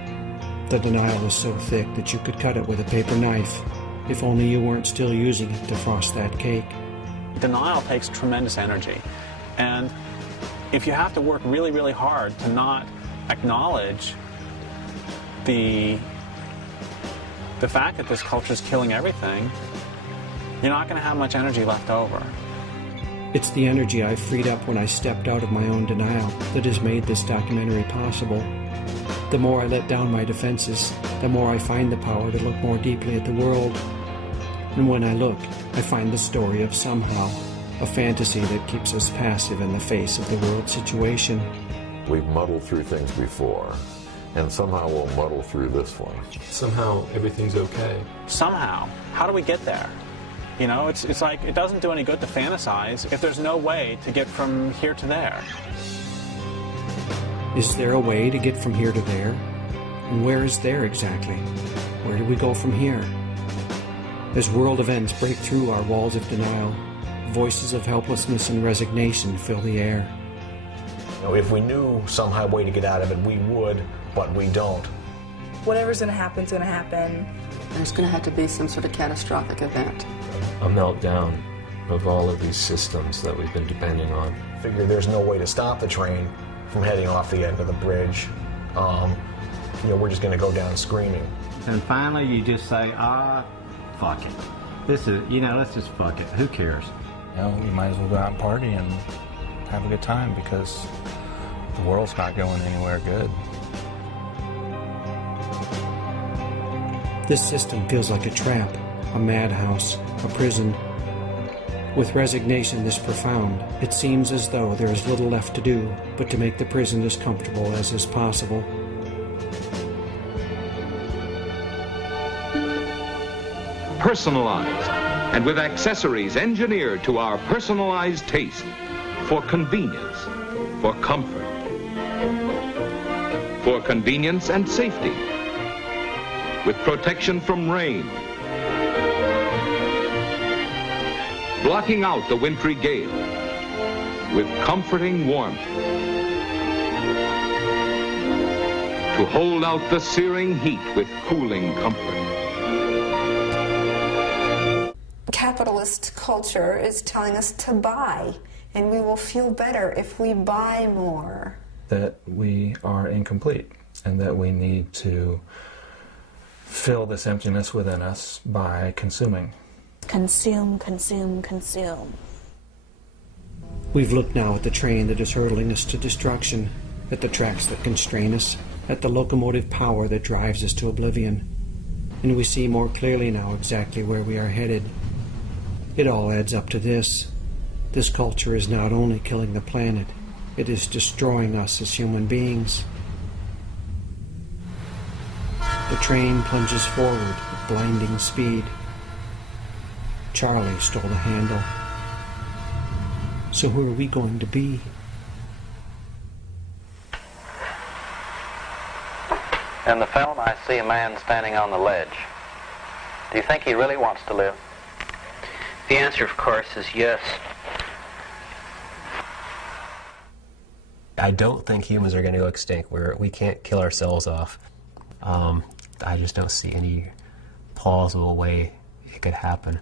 The denial is so thick that you could cut it with a paper knife, if only you weren't still using it to frost that cake. Denial takes tremendous energy, and if you have to work really, really hard to not acknowledge the fact that this culture is killing everything, you're not going to have much energy left over. It's the energy I freed up when I stepped out of my own denial that has made this documentary possible. The more I let down my defenses, the more I find the power to look more deeply at the world. And when I look, I find the story of somehow, a fantasy that keeps us passive in the face of the world situation. We've muddled through things before, and somehow we'll muddle through this one. Somehow everything's okay. Somehow. How do we get there? You know, it's like it doesn't do any good to fantasize if there's no way to get from here to there. Is there a way to get from here to there? And where is there exactly? Where do we go from here? As world events break through our walls of denial, voices of helplessness and resignation fill the air. You know, if we knew somehow way to get out of it, we would, but we don't. Whatever's going to happen is going to happen. There's going to have to be some sort of catastrophic event. A meltdown of all of these systems that we've been depending on. Figure there's no way to stop the train from heading off the end of the bridge. You know, we're just going to go down screaming. And finally, you just say, fuck it. This is, let's just fuck it. Who cares? You know, you might as well go out and party and have a good time because the world's not going anywhere good. This system feels like a trap, a madhouse, a prison. With resignation this profound, it seems as though there is little left to do but to make the prison as comfortable as is possible. Personalized, and with accessories engineered to our personalized taste, for convenience, for comfort, for convenience and safety, with protection from rain, blocking out the wintry gale, with comforting warmth, to hold out the searing heat with cooling comfort. Capitalist culture is telling us to buy, and we will feel better if we buy more. That we are incomplete, and that we need to fill this emptiness within us by consuming. Consume, consume, consume. We've looked now at the train that is hurtling us to destruction, at the tracks that constrain us, at the locomotive power that drives us to oblivion. And we see more clearly now exactly where we are headed. It all adds up to this. This culture is not only killing the planet, it is destroying us as human beings. The train plunges forward at blinding speed. Charlie stole the handle. So who are we going to be? In the film, I see a man standing on the ledge. Do you think he really wants to live? The answer, of course, is yes. I don't think humans are going to go extinct. We can't kill ourselves off. I just don't see any plausible way it could happen.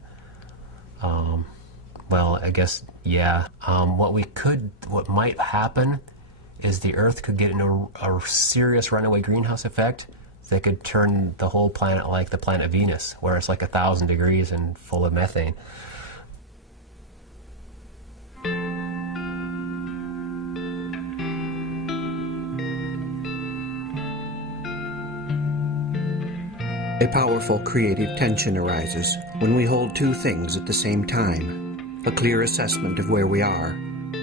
Well, I guess, yeah. What might happen is the Earth could get into a serious runaway greenhouse effect that could turn the whole planet like the planet Venus, where it's like 1,000 degrees and full of methane. A powerful creative tension arises when we hold two things at the same time, a clear assessment of where we are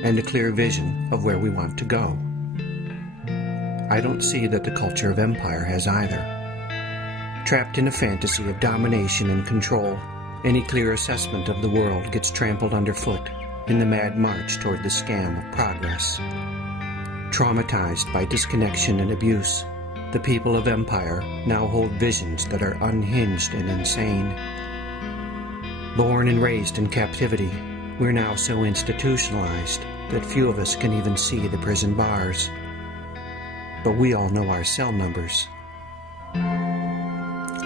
and a clear vision of where we want to go. I don't see that the culture of empire has either. Trapped in a fantasy of domination and control, any clear assessment of the world gets trampled underfoot in the mad march toward the scam of progress. Traumatized by disconnection and abuse, the people of empire now hold visions that are unhinged and insane. Born and raised in captivity, we're now so institutionalized that few of us can even see the prison bars. But we all know our cell numbers.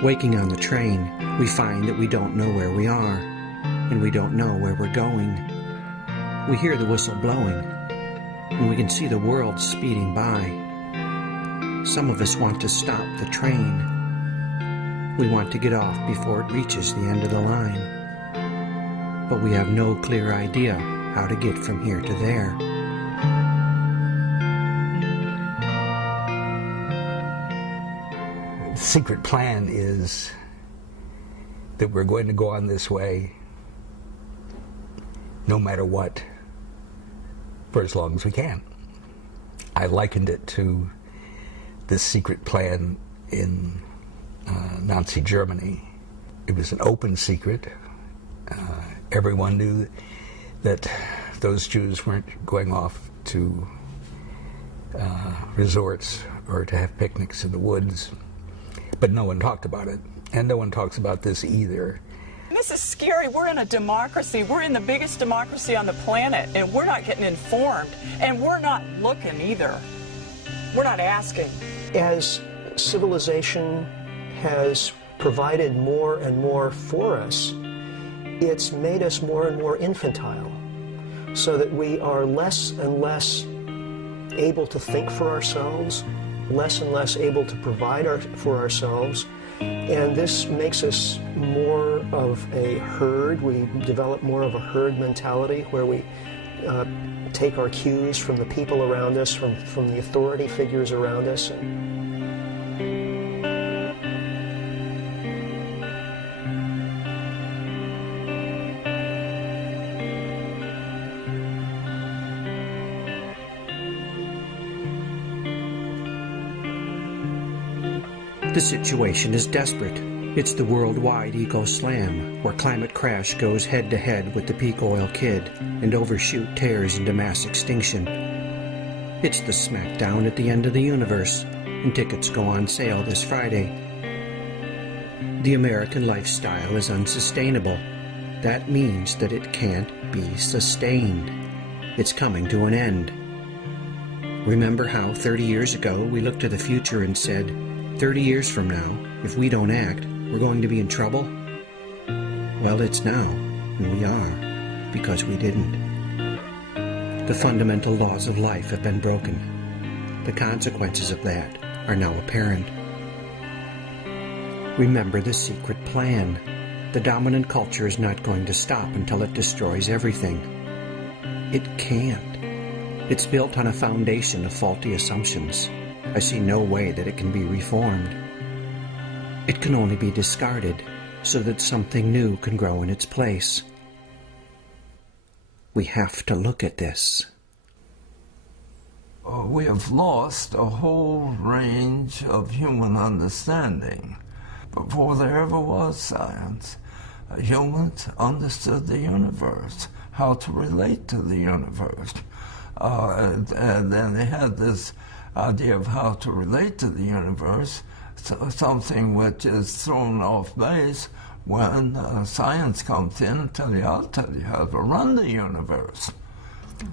Waking on the train, we find that we don't know where we are, and we don't know where we're going. We hear the whistle blowing, and we can see the world speeding by. Some of us want to stop the train. We want to get off before it reaches the end of the line. But we have no clear idea how to get from here to there. The secret plan is that we're going to go on this way no matter what for as long as we can. I likened it to this secret plan in Nazi Germany. It was an open secret. Everyone knew that those Jews weren't going off to resorts or to have picnics in the woods, but no one talked about it, and no one talks about this either. This is scary. We're in a democracy. We're in the biggest democracy on the planet, and we're not getting informed, and we're not looking either. We're not asking. As civilization has provided more and more for us, it's made us more and more infantile, so that we are less and less able to think for ourselves, less and less able to provide for ourselves, and this makes us more of a herd. We develop more of a herd mentality where we take our cues from the people around us, from the authority figures around us. The situation is desperate. It's the worldwide eco-slam, where climate crash goes head-to-head with the peak oil kid and overshoot tears into mass extinction. It's the smackdown at the end of the universe, and tickets go on sale this Friday. The American lifestyle is unsustainable. That means that it can't be sustained. It's coming to an end. Remember how 30 years ago we looked to the future and said, 30 years from now, if we don't act, we're going to be in trouble? Well, it's now, and we are, because we didn't. The fundamental laws of life have been broken. The consequences of that are now apparent. Remember the secret plan. The dominant culture is not going to stop until it destroys everything. It can't. It's built on a foundation of faulty assumptions. I see no way that it can be reformed. It can only be discarded so that something new can grow in its place. We have to look at this. We have lost a whole range of human understanding. Before there ever was science, humans understood the universe, how to relate to the universe. And then they had this idea of how to relate to the universe, something which is thrown off base when science comes in and I'll tell you how to run the universe.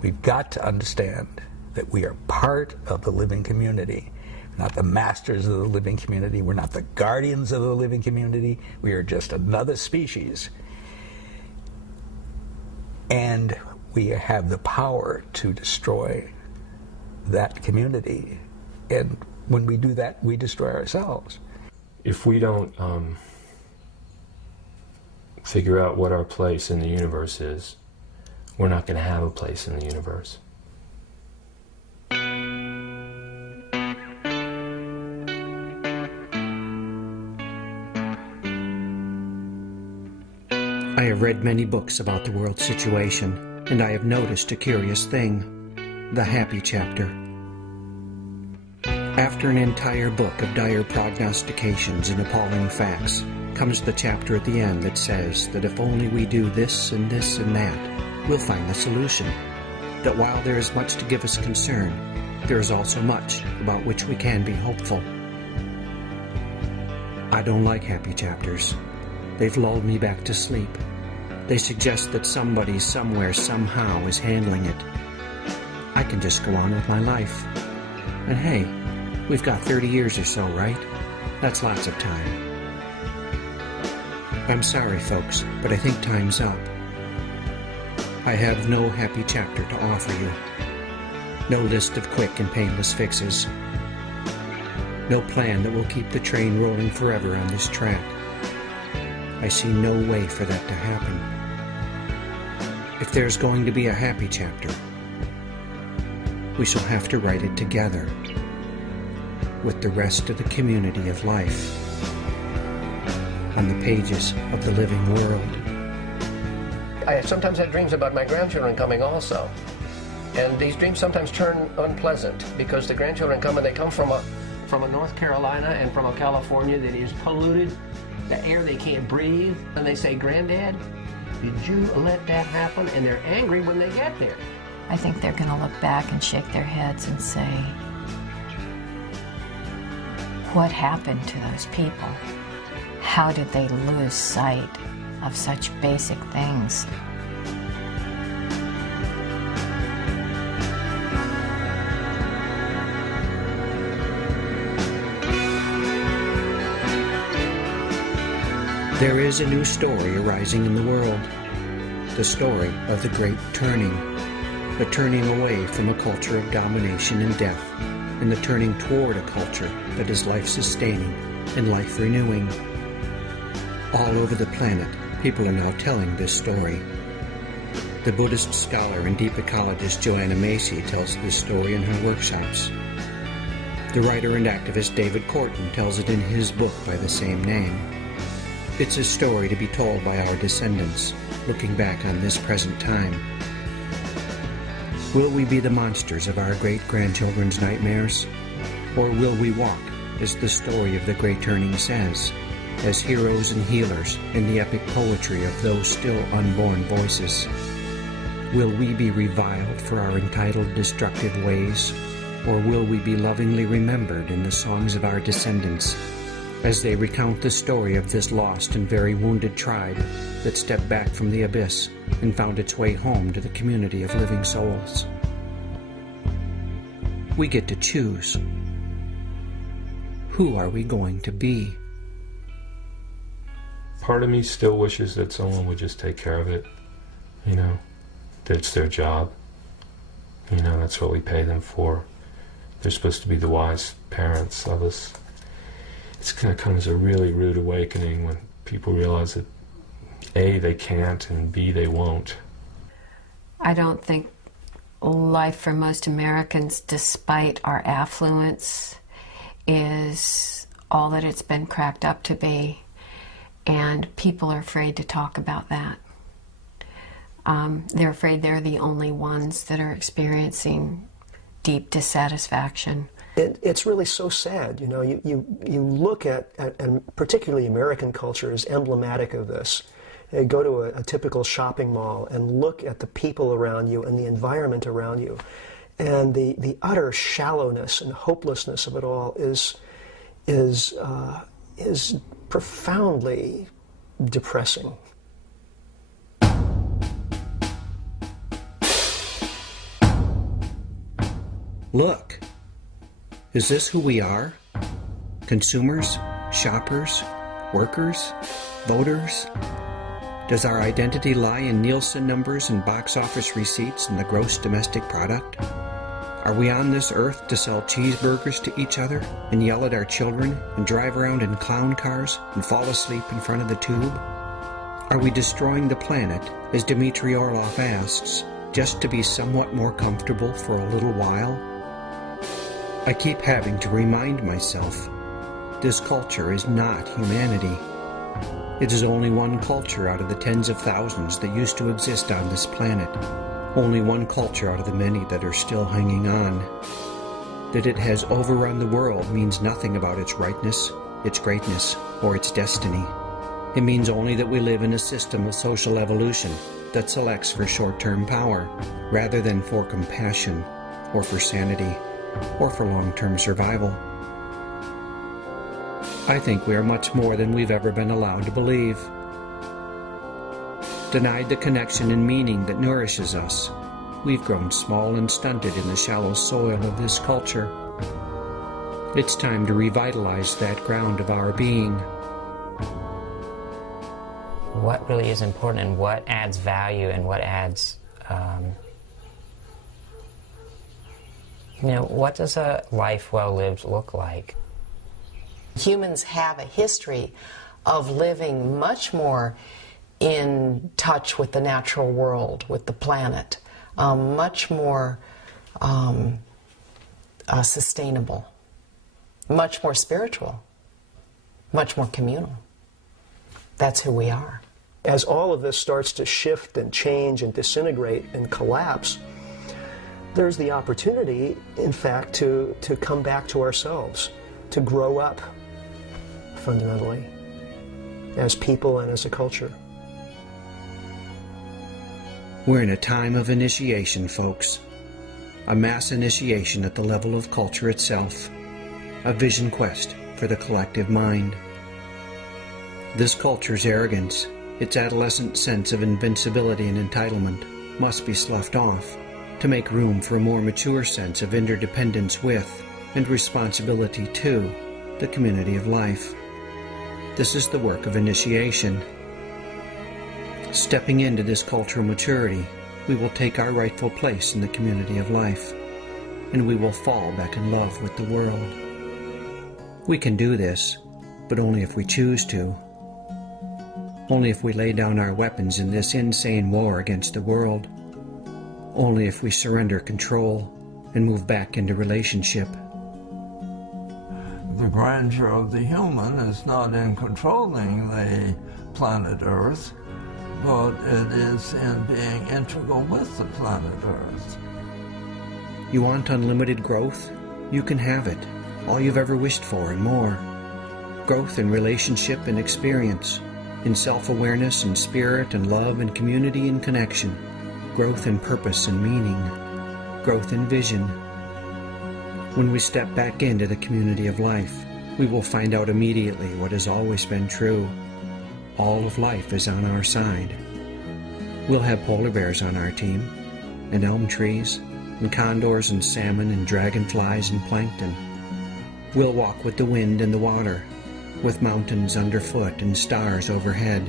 We've got to understand that we are part of the living community. We're not the masters of the living community. We're not the guardians of the living community. We are just another species. And we have the power to destroy that community, and when we do that, we destroy ourselves. If we don't figure out what our place in the universe is, we're not going to have a place in the universe. I have read many books about the world situation, and I have noticed a curious thing. The happy chapter. After an entire book of dire prognostications and appalling facts, comes the chapter at the end that says that if only we do this and this and that, we'll find the solution. That while there is much to give us concern, there is also much about which we can be hopeful. I don't like happy chapters. They've lulled me back to sleep. They suggest that somebody, somewhere, somehow is handling it. I can just go on with my life. And hey, we've got 30 years or so, right? That's lots of time. I'm sorry, folks, but I think time's up. I have no happy chapter to offer you. No list of quick and painless fixes. No plan that will keep the train rolling forever on this track. I see no way for that to happen. If there's going to be a happy chapter, we shall have to write it together with the rest of the community of life. on the pages of the living world. I sometimes had dreams about my grandchildren coming also. And these dreams sometimes turn unpleasant because the grandchildren come and they come from a North Carolina and from a California that is polluted, the air they can't breathe. And they say, "Granddad, did you let that happen?" And they're angry when they get there. I think they're going to look back and shake their heads and say, what happened to those people? How did they lose sight of such basic things? There is a new story arising in the world, the story of the Great Turning, the turning away from a culture of domination and death, and the turning toward a culture that is life-sustaining and life-renewing. All over the planet, people are now telling this story. The Buddhist scholar and deep ecologist Joanna Macy tells this story in her workshops. The writer and activist David Korten tells it in his book by the same name. It's a story to be told by our descendants, looking back on this present time. Will we be the monsters of our great-grandchildren's nightmares? Or will we walk, as the story of the Great Turning says, as heroes and healers in the epic poetry of those still unborn voices? Will we be reviled for our entitled destructive ways? Or will we be lovingly remembered in the songs of our descendants, as they recount the story of this lost and very wounded tribe that stepped back from the abyss and found its way home to the community of living souls? We get to choose. Who are we going to be? Part of me still wishes that someone would just take care of it, you know, that it's their job. You know, that's what we pay them for. They're supposed to be the wise parents of us. It's going to come as a really rude awakening when people realize that A, they can't, and B, they won't. I don't think life for most Americans, despite our affluence, is all that it's been cracked up to be. And people are afraid to talk about that. They're afraid they're the only ones that are experiencing deep dissatisfaction. It's really so sad. You know, you look at, and particularly American culture is emblematic of this. You go to a typical shopping mall and look at the people around you and the environment around you, and the utter shallowness and hopelessness of it all is profoundly depressing. Look, is this who we are? Consumers, shoppers, workers, voters? Does our identity lie in Nielsen numbers and box office receipts and the gross domestic product? Are we on this earth to sell cheeseburgers to each other and yell at our children and drive around in clown cars and fall asleep in front of the tube? Are we destroying the planet, as Dmitry Orlov asks, just to be somewhat more comfortable for a little while? I keep having to remind myself, this culture is not humanity. It is only one culture out of the tens of thousands that used to exist on this planet. Only one culture out of the many that are still hanging on. That it has overrun the world means nothing about its rightness, its greatness, or its destiny. It means only that we live in a system of social evolution that selects for short-term power, rather than for compassion, or for sanity, or for long-term survival. I think we are much more than we've ever been allowed to believe. Denied the connection and meaning that nourishes us, we've grown small and stunted in the shallow soil of this culture. It's time to revitalize that ground of our being. What really is important and what adds value and what adds, what does a life well lived look like? Humans have a history of living much more in touch with the natural world, with the planet, much more sustainable, much more spiritual, much more communal. That's who we are. As all of this starts to shift and change and disintegrate and collapse, there's the opportunity, in fact, to come back to ourselves, to grow up fundamentally as people and as a culture. We're in a time of initiation, folks. A mass initiation at the level of culture itself. A vision quest for the collective mind. This culture's arrogance, its adolescent sense of invincibility and entitlement, must be sloughed off to make room for a more mature sense of interdependence with, and responsibility to, the community of life. This is the work of initiation. Stepping into this cultural maturity, we will take our rightful place in the community of life, and we will fall back in love with the world. We can do this, but only if we choose to. Only if we lay down our weapons in this insane war against the world. Only if we surrender control and move back into relationship. The grandeur of the human is not in controlling the planet Earth, but it is in being integral with the planet Earth. You want unlimited growth? You can have it. All you've ever wished for and more. Growth in relationship and experience, in self-awareness and spirit and love and community and connection. Growth in purpose and meaning. Growth in vision. When we step back into the community of life, we will find out immediately what has always been true. All of life is on our side. We'll have polar bears on our team, and elm trees, and condors and salmon and dragonflies and plankton. We'll walk with the wind and the water, with mountains underfoot and stars overhead.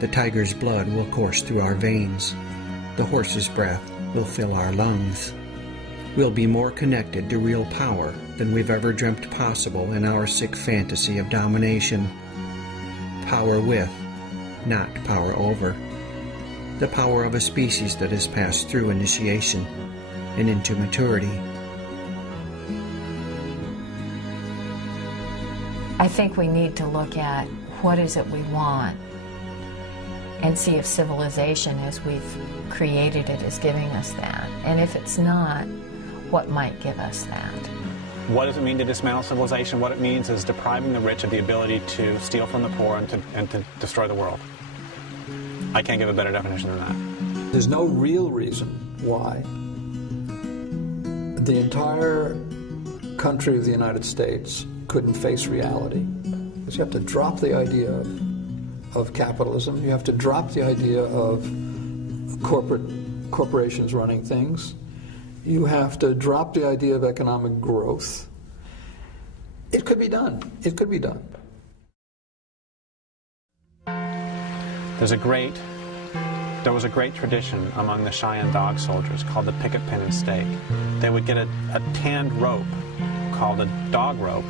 The tiger's blood will course through our veins. The horse's breath will fill our lungs. We'll be more connected to real power than we've ever dreamt possible in our sick fantasy of domination. Power with, not power over. The power of a species that has passed through initiation and into maturity. I think we need to look at what is it we want and see if civilization as we've created it is giving us that. And if it's not, what might give us that? What does it mean to dismantle civilization? What it means is depriving the rich of the ability to steal from the poor and to destroy the world. I can't give a better definition than that. There's no real reason why the entire country of the United States couldn't face reality. Because you have to drop the idea of capitalism. You have to drop the idea of corporations running things. You have to drop the idea of economic growth. It could be done. It could be done. There was a great tradition among the Cheyenne dog soldiers called the picket pin and stake. They would get a tanned rope called a dog rope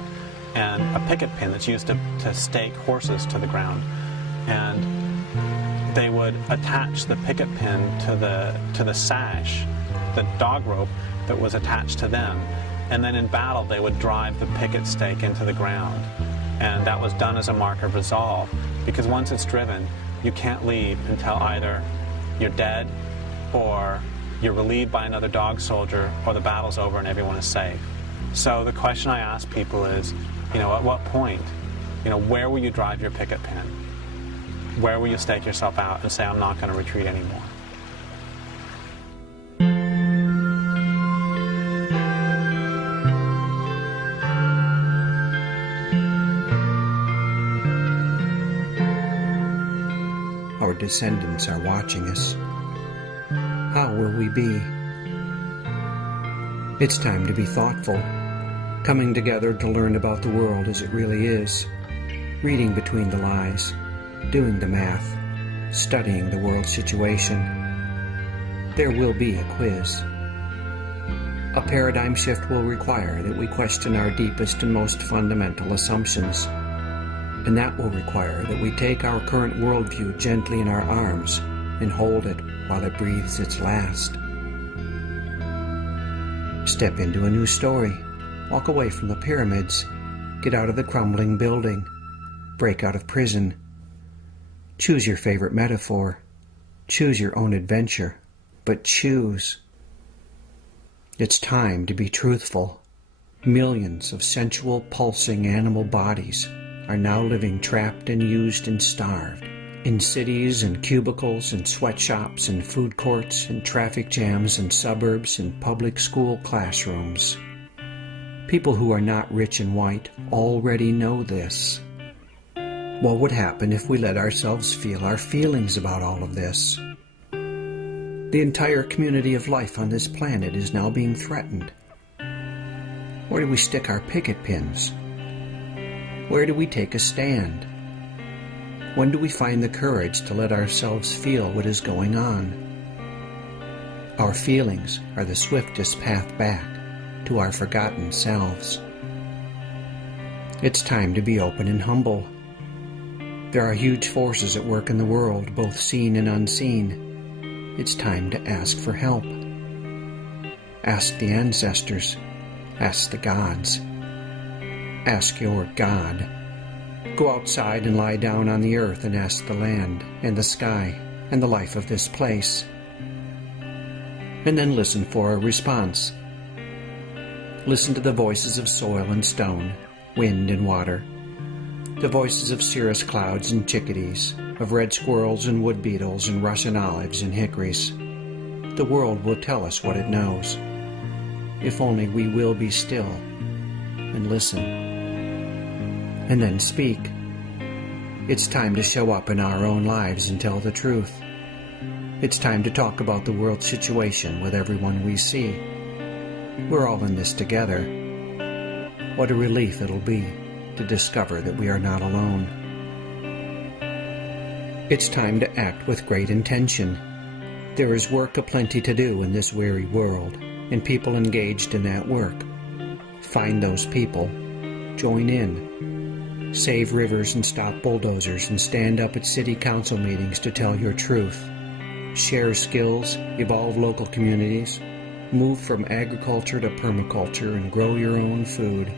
and a picket pin that's used to stake horses to the ground. And they would attach the picket pin to the sash, the dog rope that was attached to them. And then in battle, they would drive the picket stake into the ground. And that was done as a mark of resolve, because once it's driven, you can't leave until either you're dead or you're relieved by another dog soldier or the battle's over and everyone is safe. So the question I ask people is, at what point, where will you drive your picket pin? Where will you stake yourself out and say, I'm not going to retreat anymore? Our descendants are watching us. How will we be? It's time to be thoughtful, coming together to learn about the world as it really is, reading between the lies, doing the math, studying the world situation. There will be a quiz. A paradigm shift will require that we question our deepest and most fundamental assumptions. And that will require that we take our current worldview gently in our arms and hold it while it breathes its last. Step into a new story. Walk away from the pyramids. Get out of the crumbling building. Break out of prison. Choose your favorite metaphor. Choose your own adventure, but choose. It's time to be truthful. Millions of sensual, pulsing animal bodies are now living trapped and used and starved in cities and cubicles and sweatshops and food courts and traffic jams and suburbs and public school classrooms. People who are not rich and white already know this. What would happen if we let ourselves feel our feelings about all of this? The entire community of life on this planet is now being threatened. Where do we stick our picket pins? Where do we take a stand? When do we find the courage to let ourselves feel what is going on? Our feelings are the swiftest path back to our forgotten selves. It's time to be open and humble. There are huge forces at work in the world, both seen and unseen. It's time to ask for help. Ask the ancestors. Ask the gods. Ask your God. Go outside and lie down on the earth and ask the land and the sky and the life of this place. And then listen for a response. Listen to the voices of soil and stone, wind and water, the voices of cirrus clouds and chickadees, of red squirrels and wood beetles and Russian olives and hickories. The world will tell us what it knows, if only we will be still and listen, and then speak. It's time to show up in our own lives and tell the truth. It's time to talk about the world situation with everyone we see. We're all in this together. What a relief it'll be to discover that we are not alone. It's time to act with great intention. There is work aplenty to do in this weary world, and people engaged in that work. Find those people. Join in. Save rivers and stop bulldozers and stand up at city council meetings to tell your truth. Share skills, evolve local communities, move from agriculture to permaculture and grow your own food.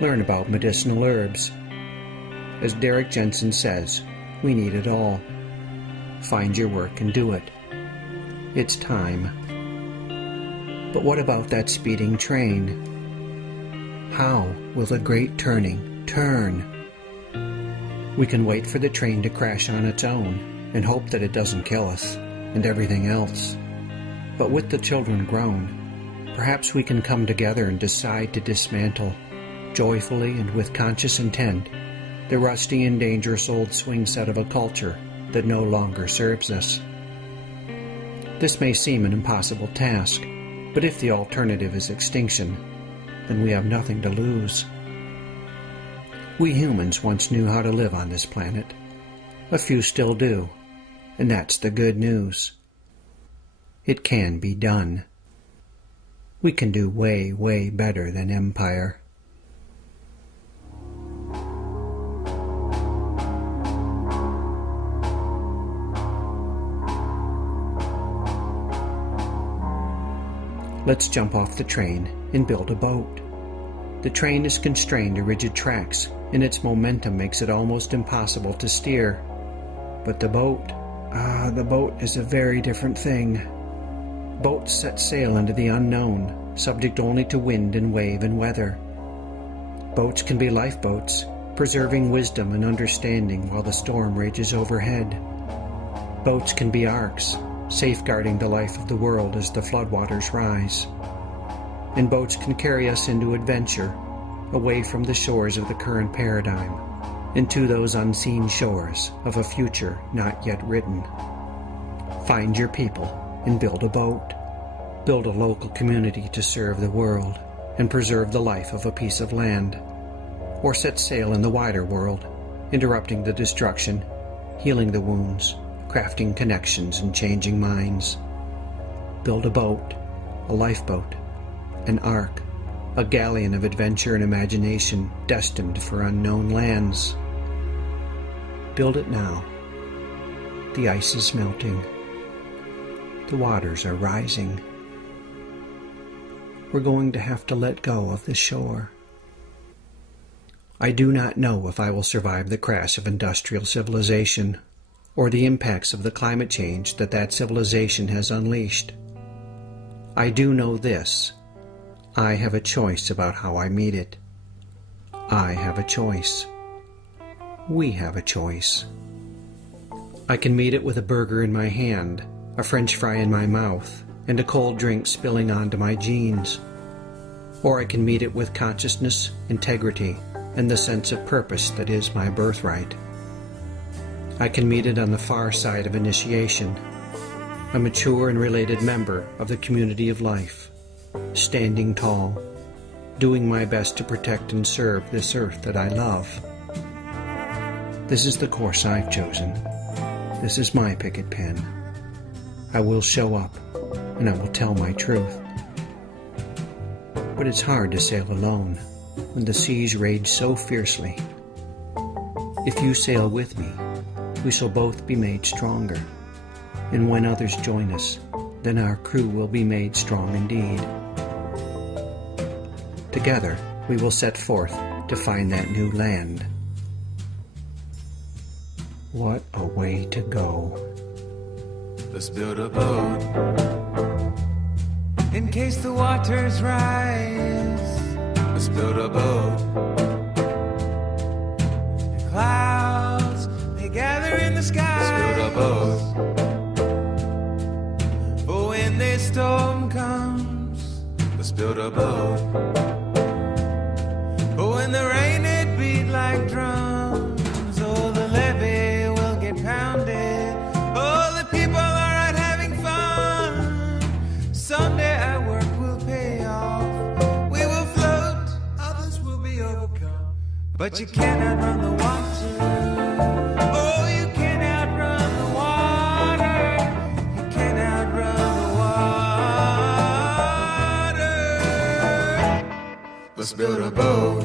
Learn about medicinal herbs. As Derek Jensen says, we need it all. Find your work and do it. It's time. But what about that speeding train? How will the great turning turn? We can wait for the train to crash on its own and hope that it doesn't kill us and everything else. But with the children grown, perhaps we can come together and decide to dismantle, joyfully and with conscious intent, the rusty and dangerous old swing set of a culture that no longer serves us. This may seem an impossible task, but if the alternative is extinction, then we have nothing to lose. We humans once knew how to live on this planet. A few still do, and that's the good news. It can be done. We can do way, way better than empire. Let's jump off the train and build a boat. The train is constrained to rigid tracks, and its momentum makes it almost impossible to steer. But the boat is a very different thing. Boats set sail into the unknown, subject only to wind and wave and weather. Boats can be lifeboats, preserving wisdom and understanding while the storm rages overhead. Boats can be arks, safeguarding the life of the world as the floodwaters rise. And boats can carry us into adventure, away from the shores of the current paradigm, into those unseen shores of a future not yet written. Find your people and build a boat. Build a local community to serve the world and preserve the life of a piece of land. Or set sail in the wider world, interrupting the destruction, healing the wounds, crafting connections and changing minds. Build a boat, a lifeboat, an ark, a galleon of adventure and imagination destined for unknown lands. Build it now. The ice is melting. The waters are rising. We're going to have to let go of the shore. I do not know if I will survive the crash of industrial civilization or the impacts of the climate change that civilization has unleashed. I do know this. I have a choice about how I meet it. I have a choice. We have a choice. I can meet it with a burger in my hand, a French fry in my mouth, and a cold drink spilling onto my jeans. Or I can meet it with consciousness, integrity, and the sense of purpose that is my birthright. I can meet it on the far side of initiation, a mature and related member of the community of life, standing tall, doing my best to protect and serve this earth that I love. This is the course I've chosen. This is my picket pen. I will show up, and I will tell my truth. But it's hard to sail alone when the seas rage so fiercely. If you sail with me, we shall both be made stronger. And when others join us, then our crew will be made strong indeed. Together, we will set forth to find that new land. What a way to go. Let's build a boat in case the waters rise. Let's build a boat. The clouds, they gather in the sky. Let's build a boat. For when this storm comes, let's build a boat. For when the rain it beat like drums, oh, the levee will get pounded. Oh, the people are out having fun. Someday our work will pay off. We will float, others will be overcome. But you cannot run the water. Oh, you cannot run the water. You cannot run the water. Let's build a boat.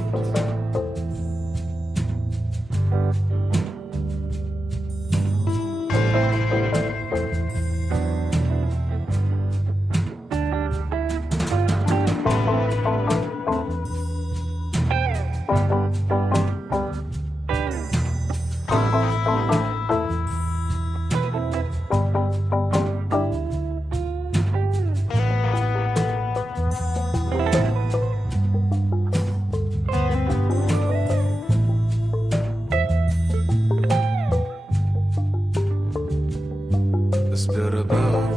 Let's build a boat.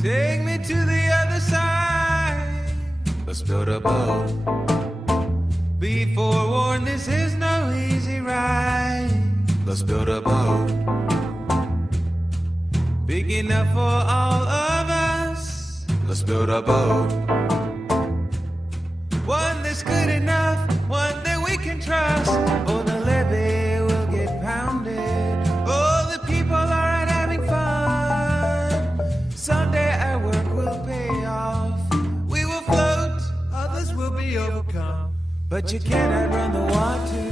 Take me to the other side. Let's build a boat. Be forewarned, this is no easy ride. Let's build a boat. Big enough for all of us. Let's build a boat. One that's good enough, one that we can trust. Oh, the levee will get pounded. Oh, the people are out having fun. Someday our work will pay off. We will float, others will be overcome. But you cannot run the water.